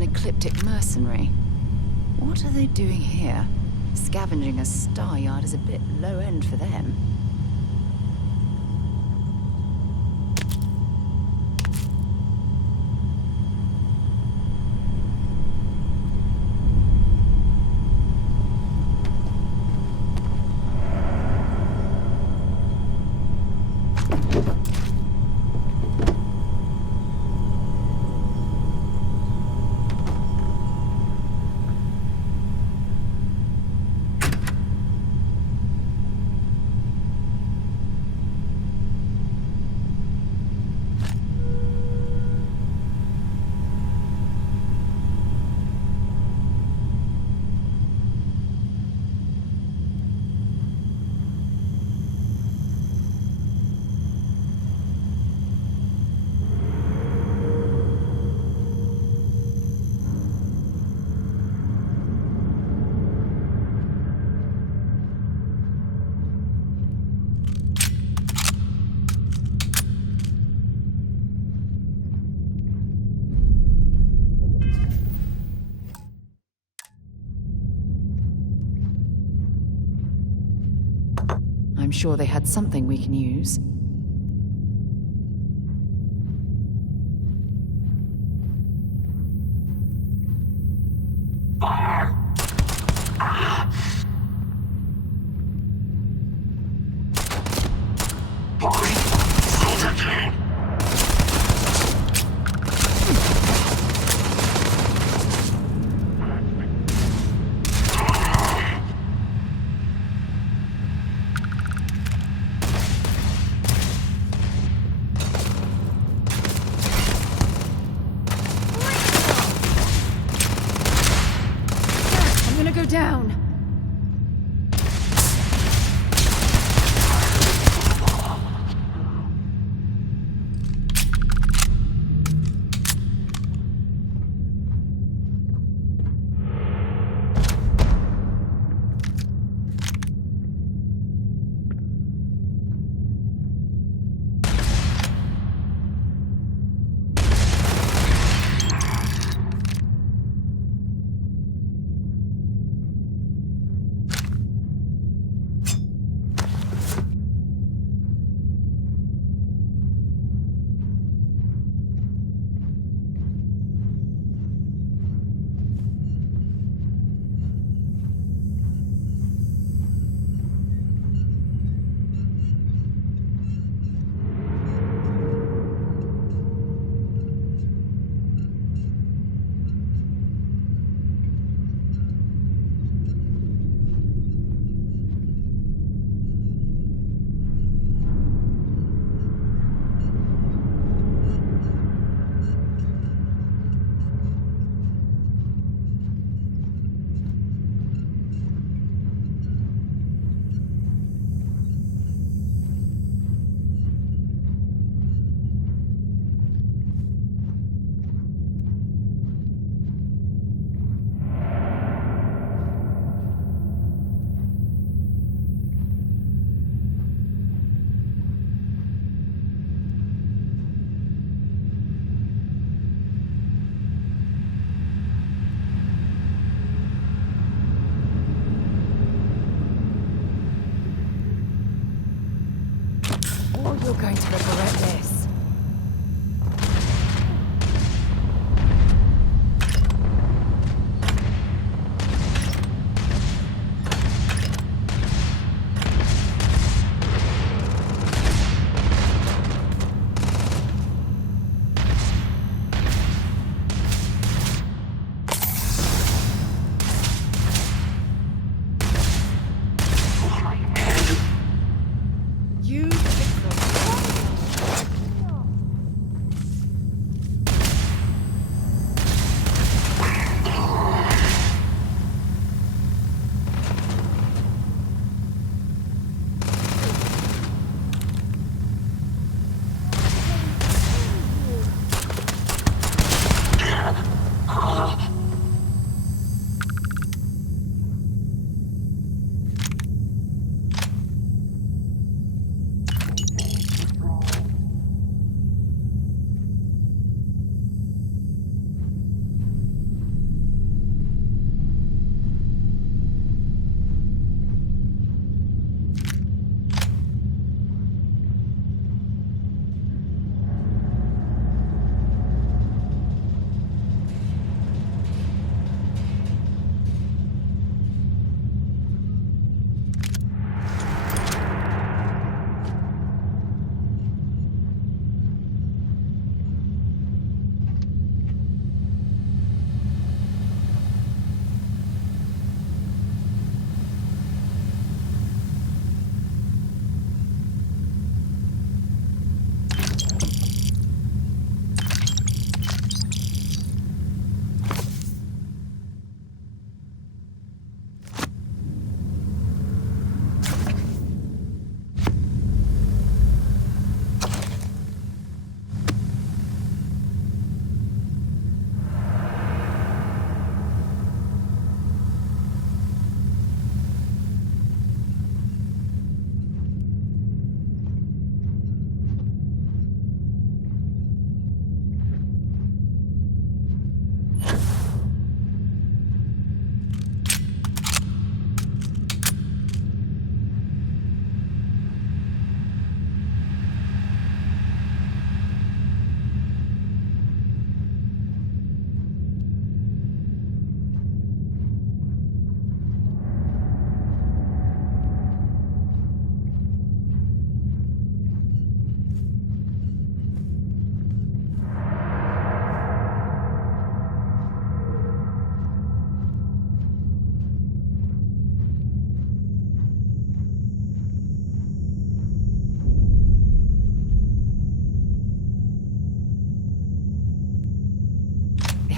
an ecliptic mercenary. What are they doing here? Scavenging a star yard is a bit low end for them. I'm sure they had something we can use. Down. You're going to regret this. You picked the wrong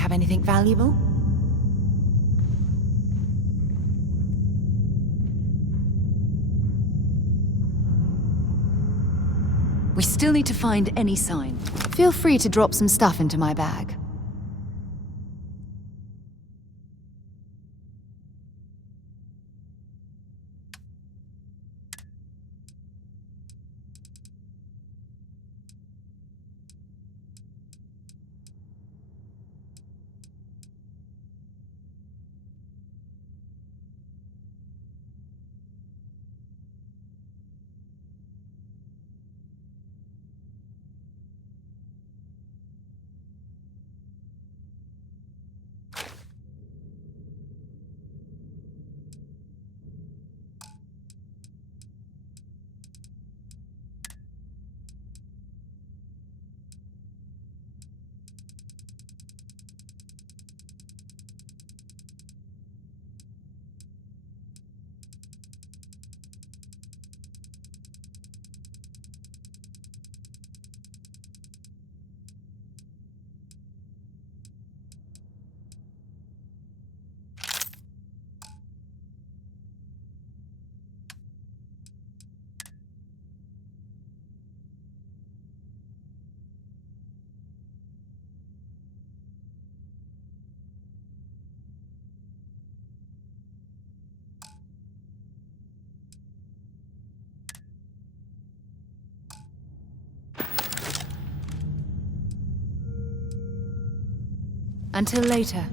have anything valuable? We still need to find any sign. Feel free to drop some stuff into my bag. Until later.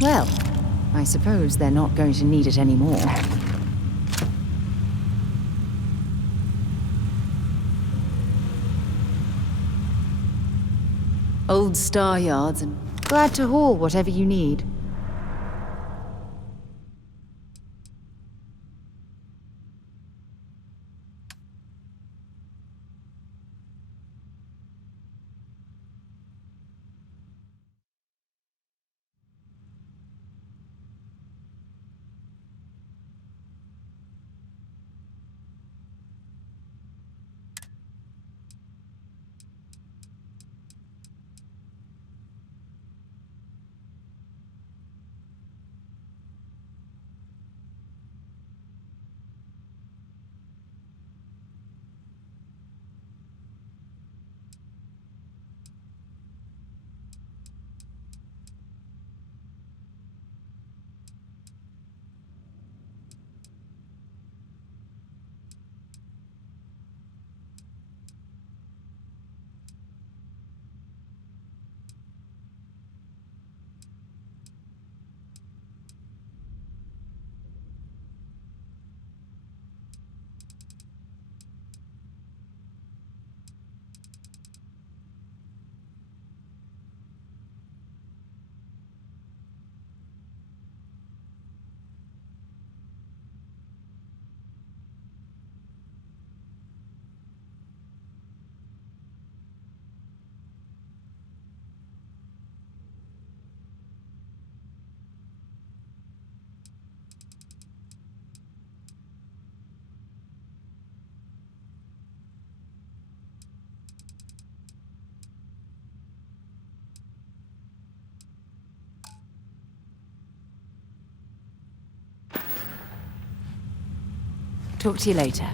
Well, I suppose they're not going to need it anymore. Old star yards, and glad to haul whatever you need. Talk to you later.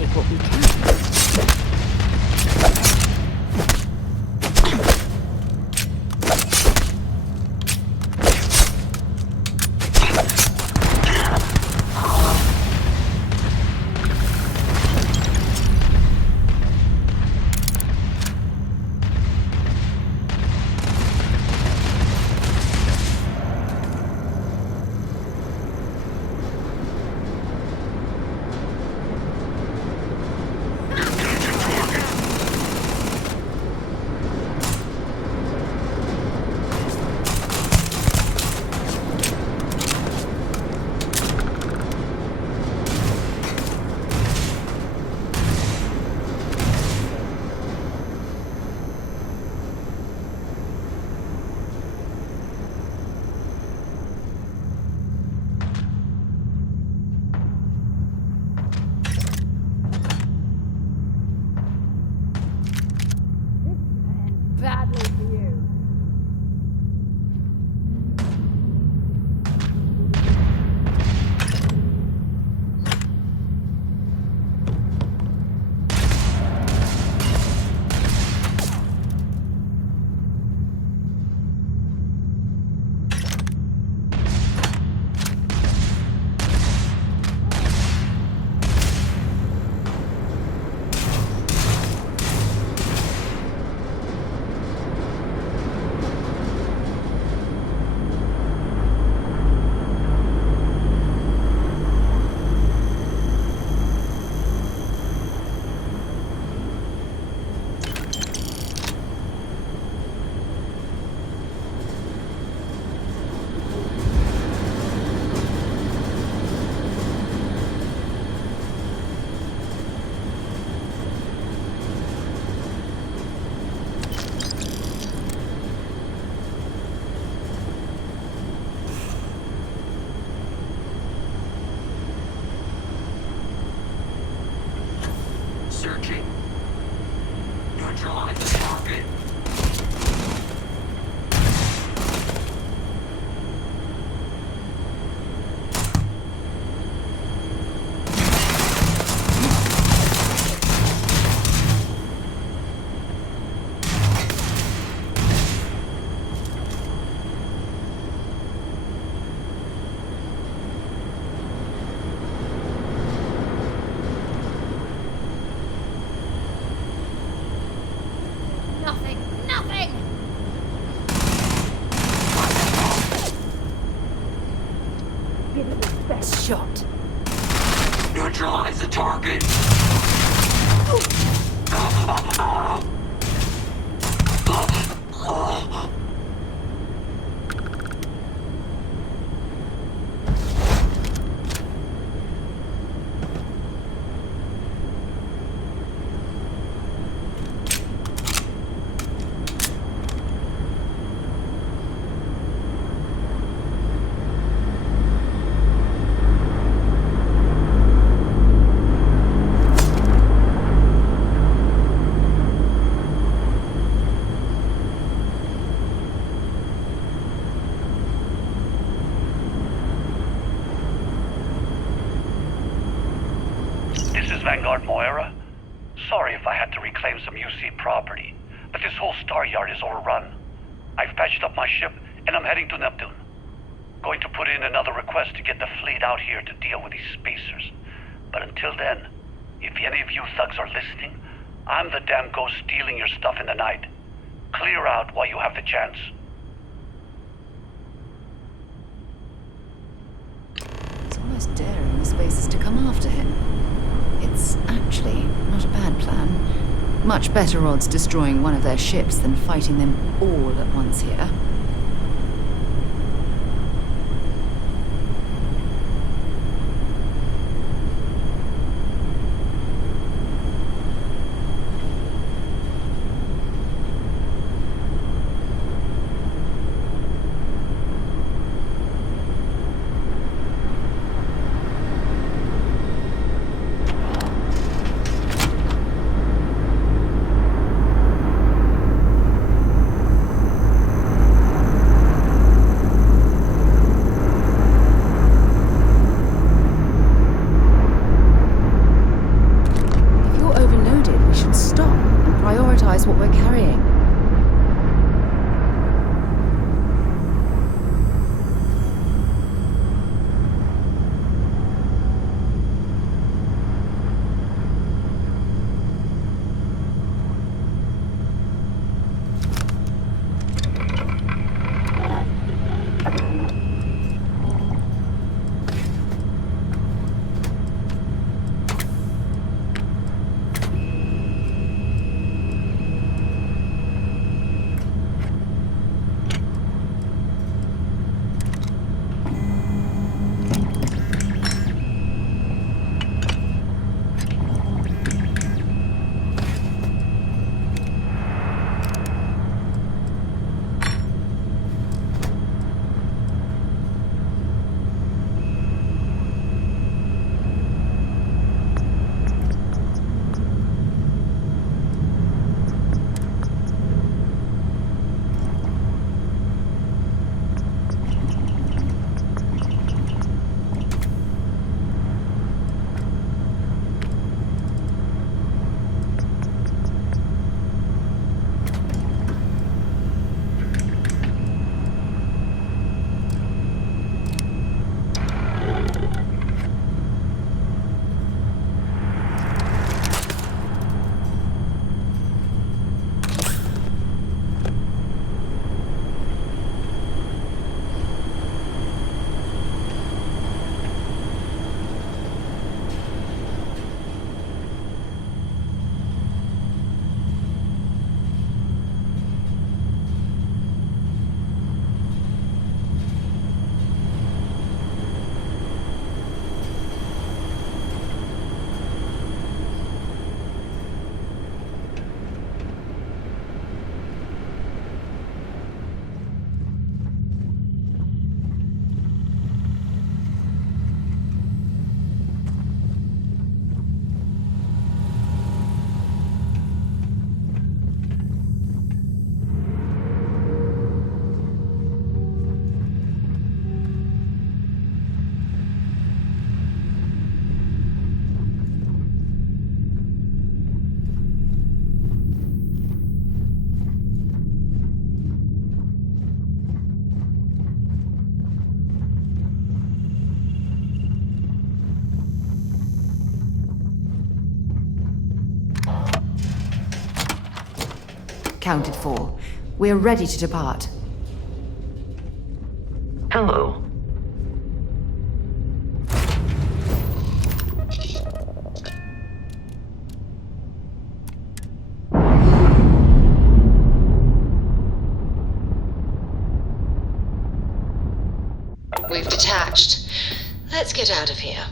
take what we can. Badly for you. Searching. Neutralize the target. Nothing. Nothing! Give it your best shot. Neutralize the target. This is Vanguard Moira. Sorry if I had to reclaim some UC property, but this whole star yard is overrun. I've patched up my ship, and I'm heading to Neptune. Going to put in another request to get the fleet out here to deal with these spacers. But until then, if any of you thugs are listening, I'm the damn ghost stealing your stuff in the night. Clear out while you have the chance. It's almost daring the spacers to come after him. It's actually not a bad plan. Much better odds destroying one of their ships than fighting them all at once here. accounted for. We're ready to depart. Hello. We've detached. Let's get out of here.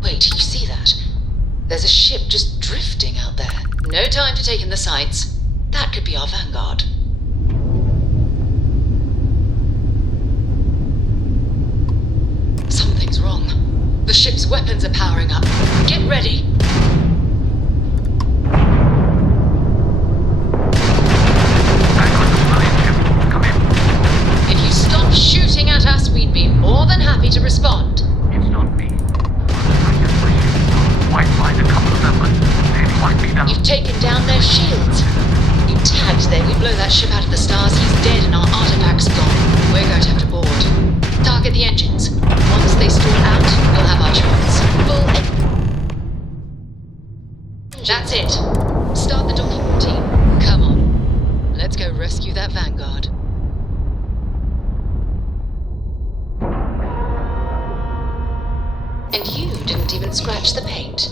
Wait, you see that? There's a ship just drifting out there. No time to take in the sights. That could be our vanguard. Something's wrong. The ship's weapons are powering up. Get ready! If you stop shooting at us, we'd be more than happy to respond. It's not me. White lined a couple of them, but they've locked me down. You've taken down their shields. You tagged there. We blow that ship out of the stars. He's dead and our artifact's gone. We're going to have to board. Target the engines. Once they stall out, we'll have our chance. That's it. Start the docking routine. Come on. Let's go rescue that vanguard. And you didn't even scratch the paint.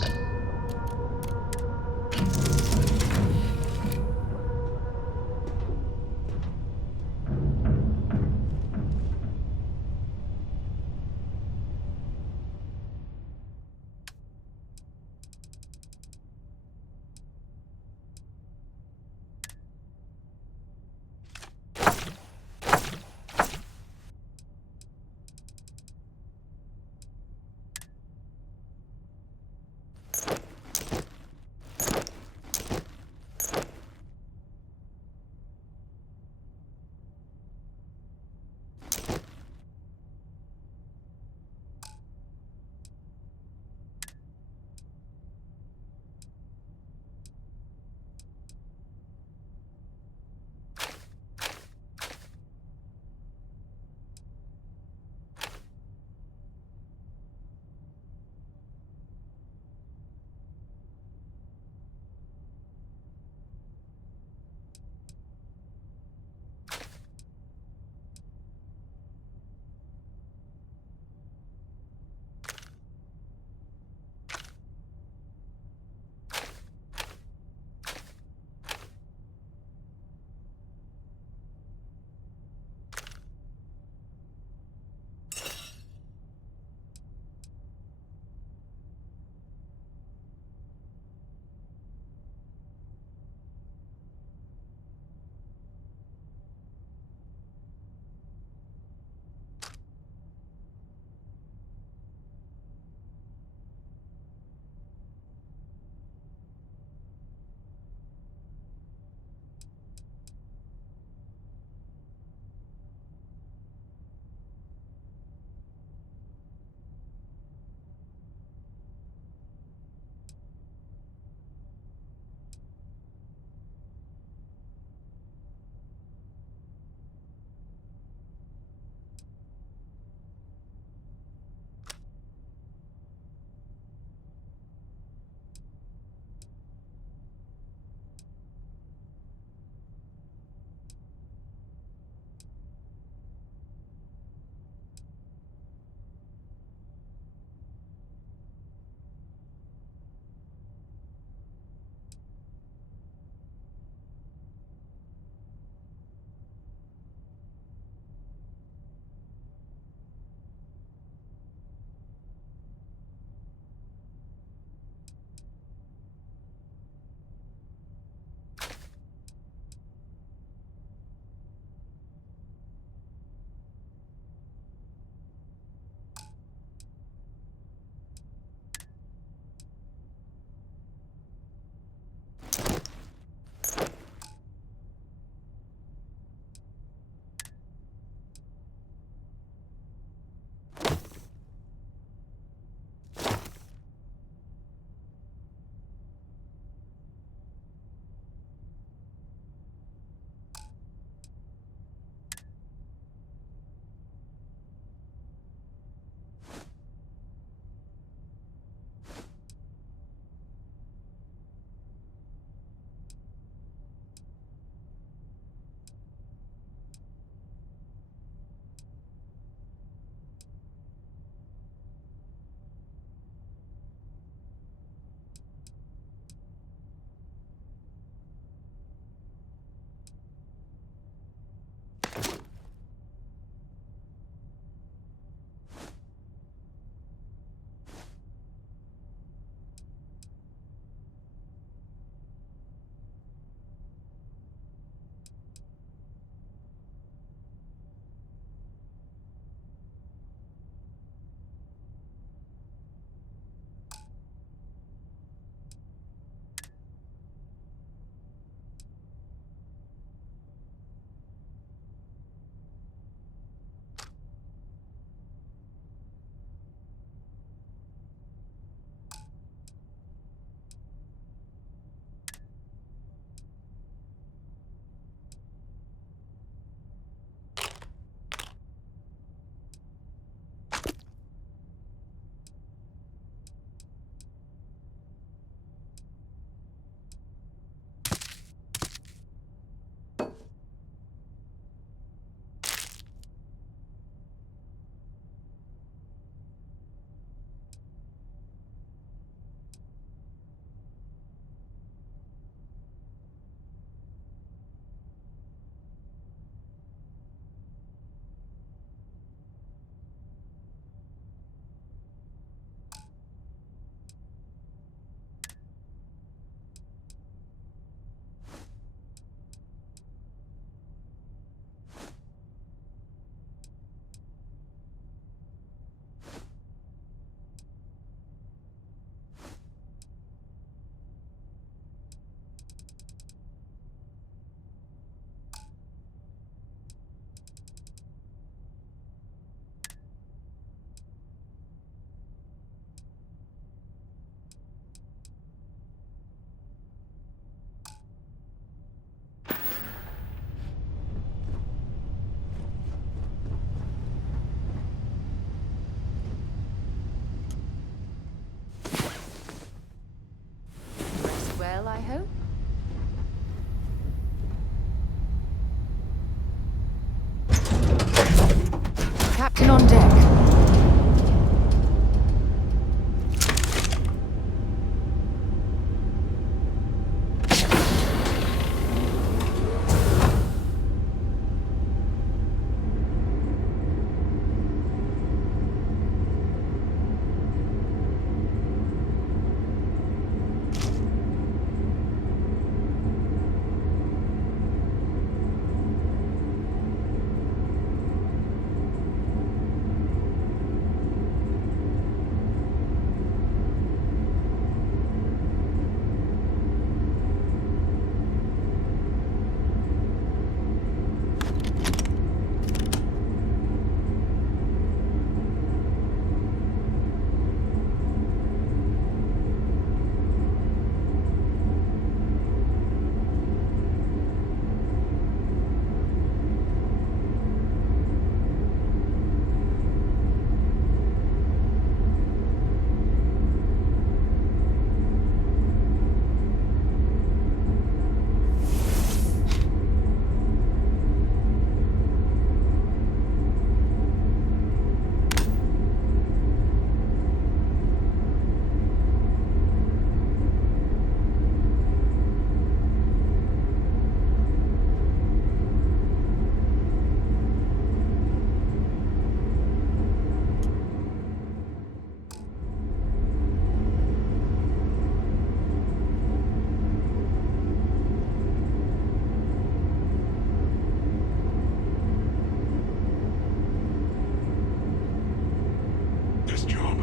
This job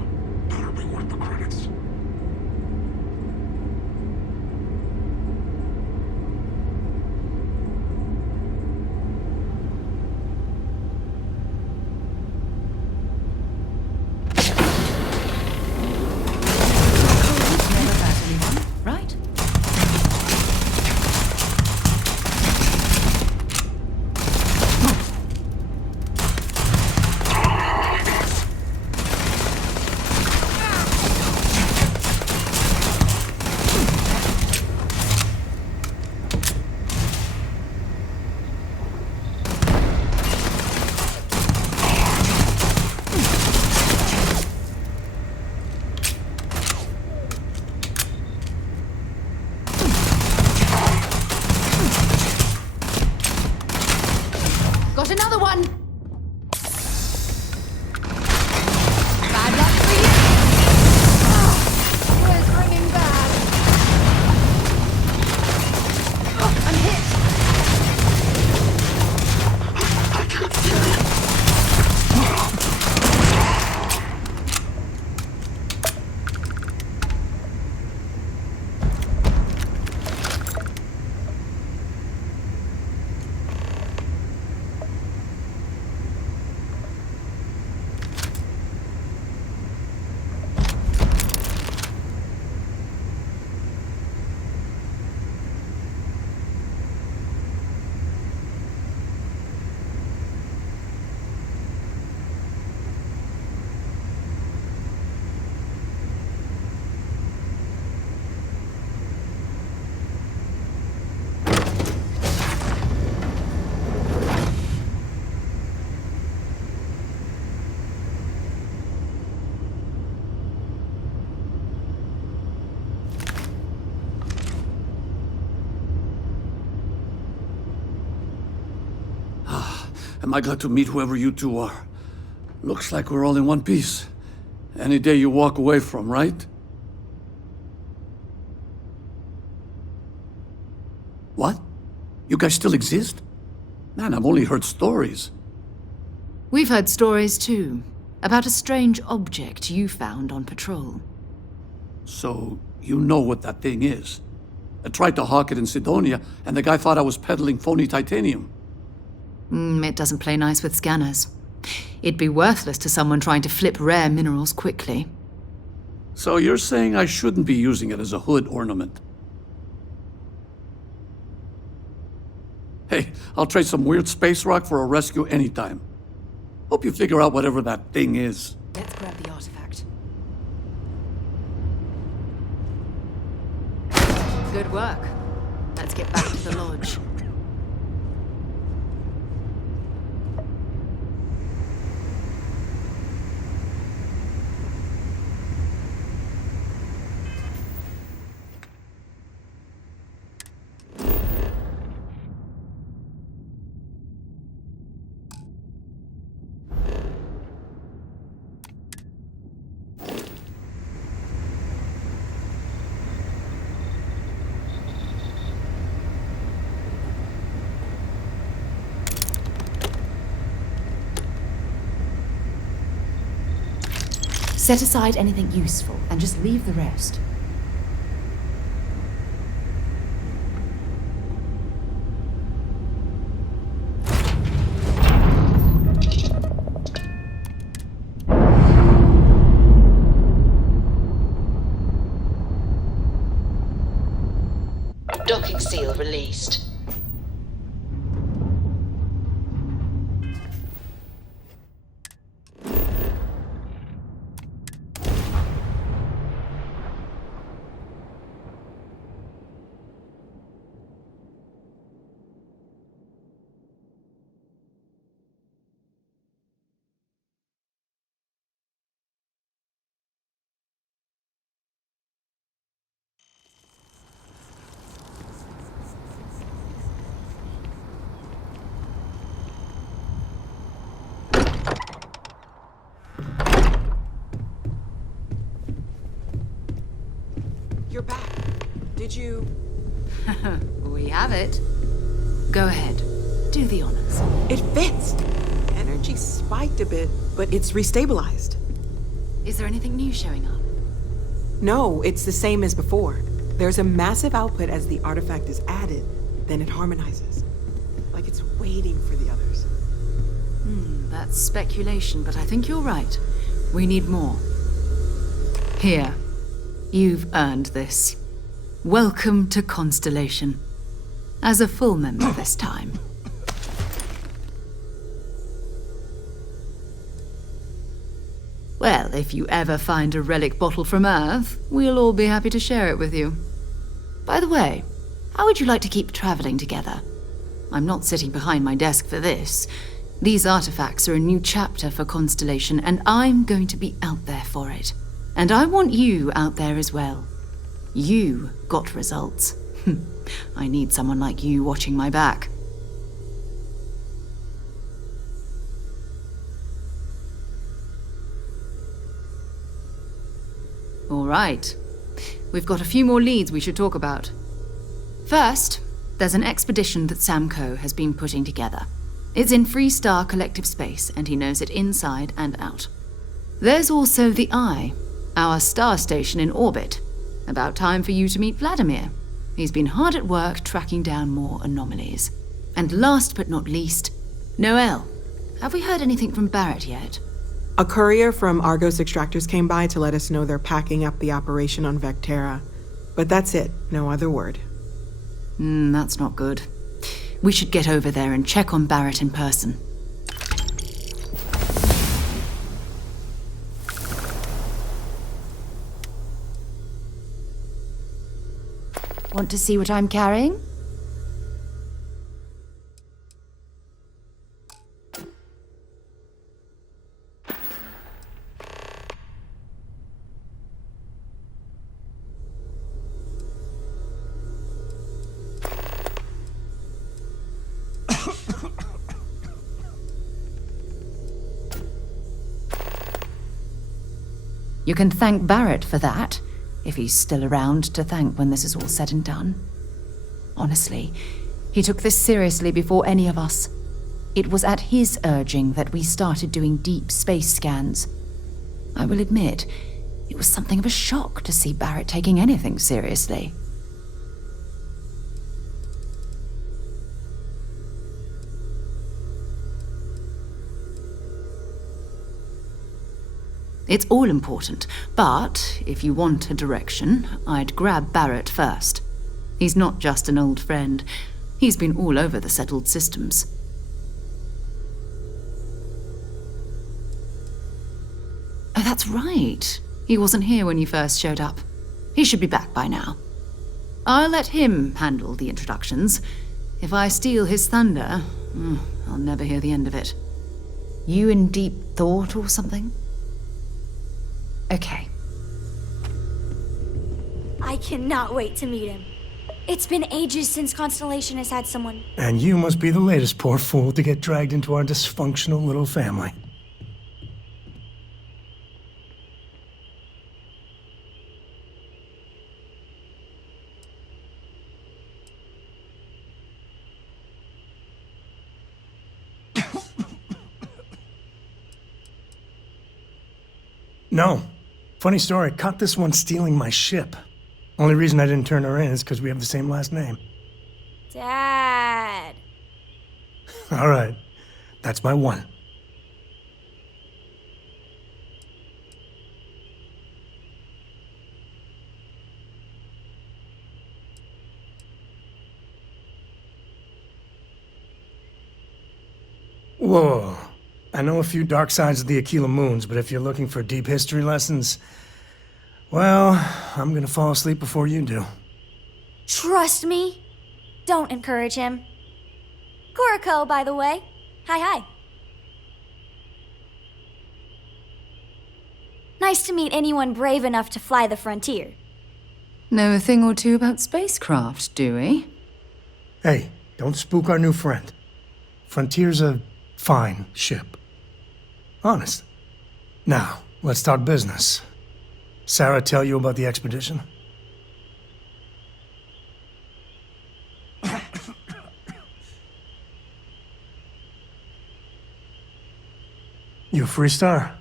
better be worth the credits. Right? Got another one! Bad luck for you! Here's ringing bad. Oh, I'm hit! Am I glad to meet whoever you two are? Looks like we're all in one piece. Any day you walk away from, right? What? You guys still exist? Man, I've only heard stories. We've heard stories too, about a strange object you found on patrol. So, you know what that thing is? I tried to hawk it in Sidonia, and the guy thought I was peddling phony titanium. It doesn't play nice with scanners. It'd be worthless to someone trying to flip rare minerals quickly. So you're saying I shouldn't be using it as a hood ornament? Hey, I'll trade some weird space rock for a rescue anytime. Hope you figure out whatever that thing is. Let's grab the artifact. Good work. Let's get back to the lodge. Set aside anything useful and just leave the rest. Docking seal released. You're back. Did you... We have it. Go ahead. Do the honors. It fits. Energy spiked a bit, but it's restabilized. Is there anything new showing up? No, it's the same as before. There's a massive output as the artifact is added, then it harmonizes. Like it's waiting for the others. That's speculation, but I think you're right. We need more. Here. You've earned this. Welcome to Constellation. As a full member this time. Well, if you ever find a relic bottle from Earth, we'll all be happy to share it with you. By the way, how would you like to keep traveling together? I'm not sitting behind my desk for this. These artifacts are a new chapter for Constellation, and I'm going to be out there for it. And I want you out there as well. You got results. I need someone like you watching my back. All right. We've got a few more leads we should talk about. First, there's an expedition that Samco has been putting together. It's in Freestar Collective Space, and he knows it inside and out. There's also the Eye, our star station in orbit. About time for you to meet Vladimir. He's been hard at work tracking down more anomalies. And last but not least, Noel. Have we heard anything from Barrett yet? A courier from Argos Extractors came by to let us know they're packing up the operation on Vectera. But that's it, no other word. That's not good. We should get over there and check on Barrett in person. Want to see what I'm carrying? You can thank Barrett for that, if he's still around to thank when this is all said and done. Honestly, he took this seriously before any of us. It was at his urging that we started doing deep space scans. I will admit, it was something of a shock to see Barrett taking anything seriously. It's all important, but if you want a direction, I'd grab Barrett first. He's not just an old friend. He's been all over the settled systems. Oh, that's right. He wasn't here when you first showed up. He should be back by now. I'll let him handle the introductions. If I steal his thunder, I'll never hear the end of it. You in deep thought or something? Okay. I cannot wait to meet him. It's been ages since Constellation has had someone. And you must be the latest poor fool to get dragged into our dysfunctional little family. No. Funny story, caught this one stealing my ship. Only reason I didn't turn her in is because we have the same last name. Dad. All right. That's my one. Whoa. I know a few dark sides of the Aquila Moons, but if you're looking for deep history lessons, well, I'm gonna fall asleep before you do. Trust me. Don't encourage him. Kuriko, by the way. Hi. Nice to meet anyone brave enough to fly the frontier. Know a thing or two about spacecraft, do we? Hey, don't spook our new friend. Frontier's a fine ship. Honest. Now, let's talk business. Sarah tell you about the expedition? You a Freestar?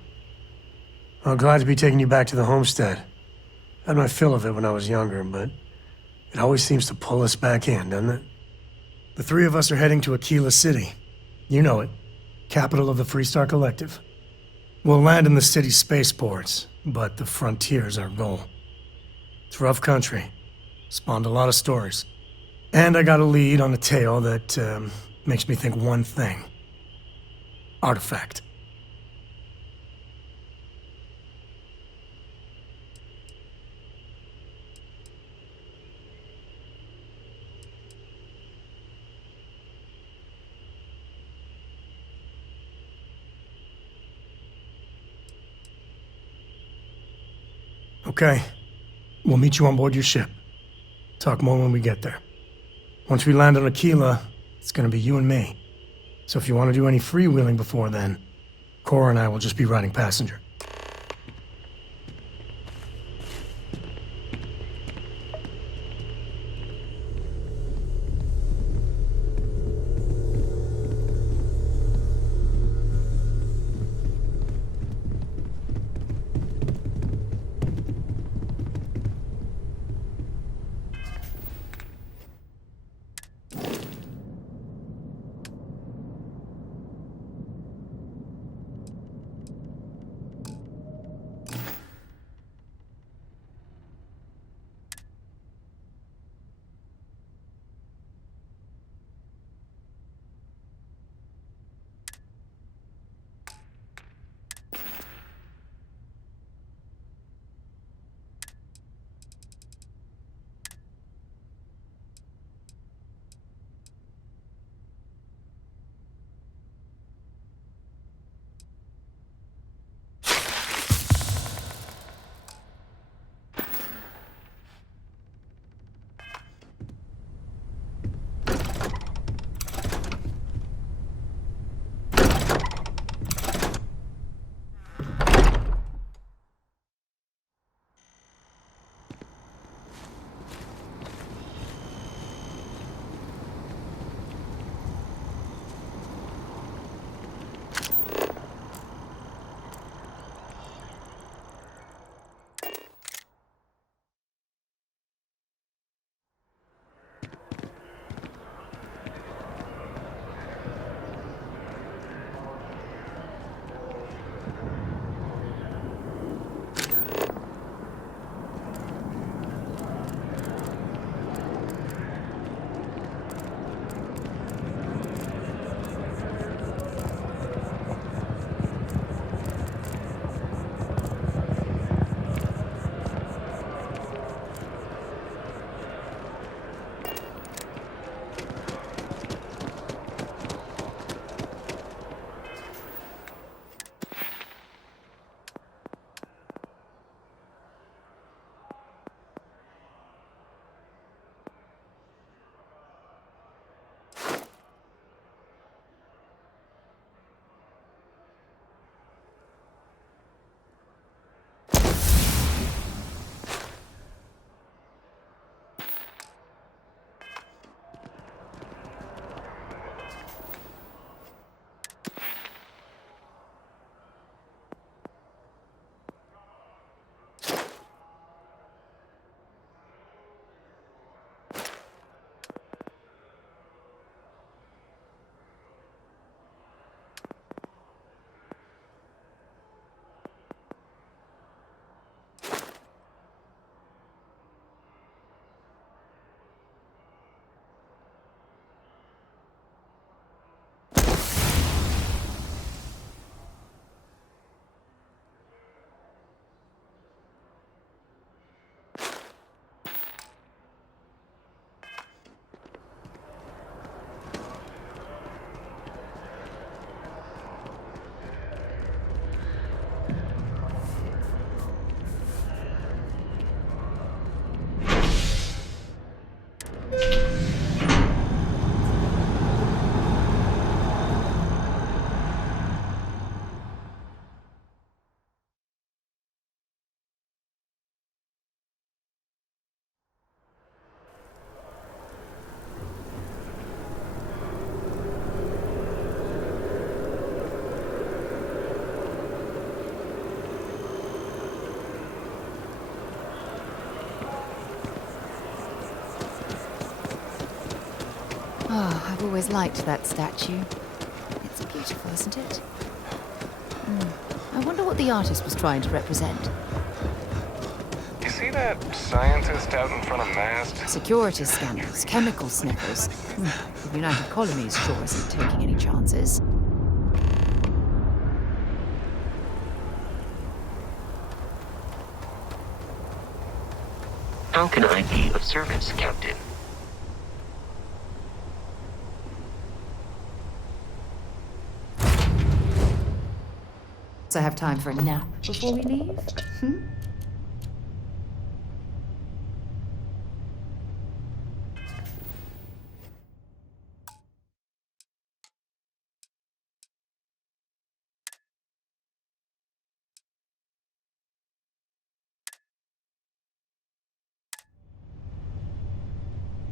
I'm glad to be taking you back to the homestead. I had my fill of it when I was younger, but it always seems to pull us back in, doesn't it? The three of us are heading to Aquila City. You know it. Capital of the Freestar Collective. We'll land in the city's spaceports, but the frontier's our goal. It's rough country. Spawned a lot of stories. And I got a lead on a tale that makes me think one thing. Artifact. Okay. We'll meet you on board your ship. Talk more when we get there. Once we land on Aquila, it's gonna be you and me. So if you want to do any freewheeling before then, Cora and I will just be riding passenger. I've always liked that statue. It's beautiful, isn't it? I wonder what the artist was trying to represent. You see that scientist out in front of mast? Security scanners, chemical sniffers. The United Colonies sure isn't taking any chances. How can I be of service, Captain? So I have time for a nap before we leave?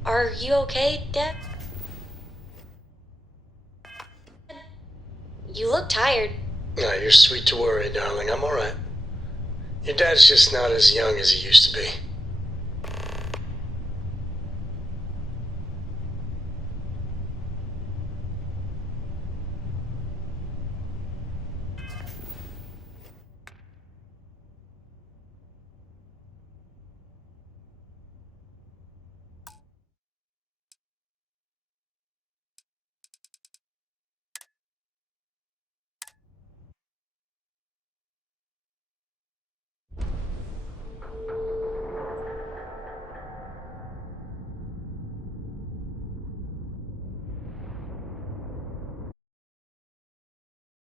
Are you okay, Dad? You look tired. You're sweet to worry, darling. I'm all right. Your dad's just not as young as he used to be.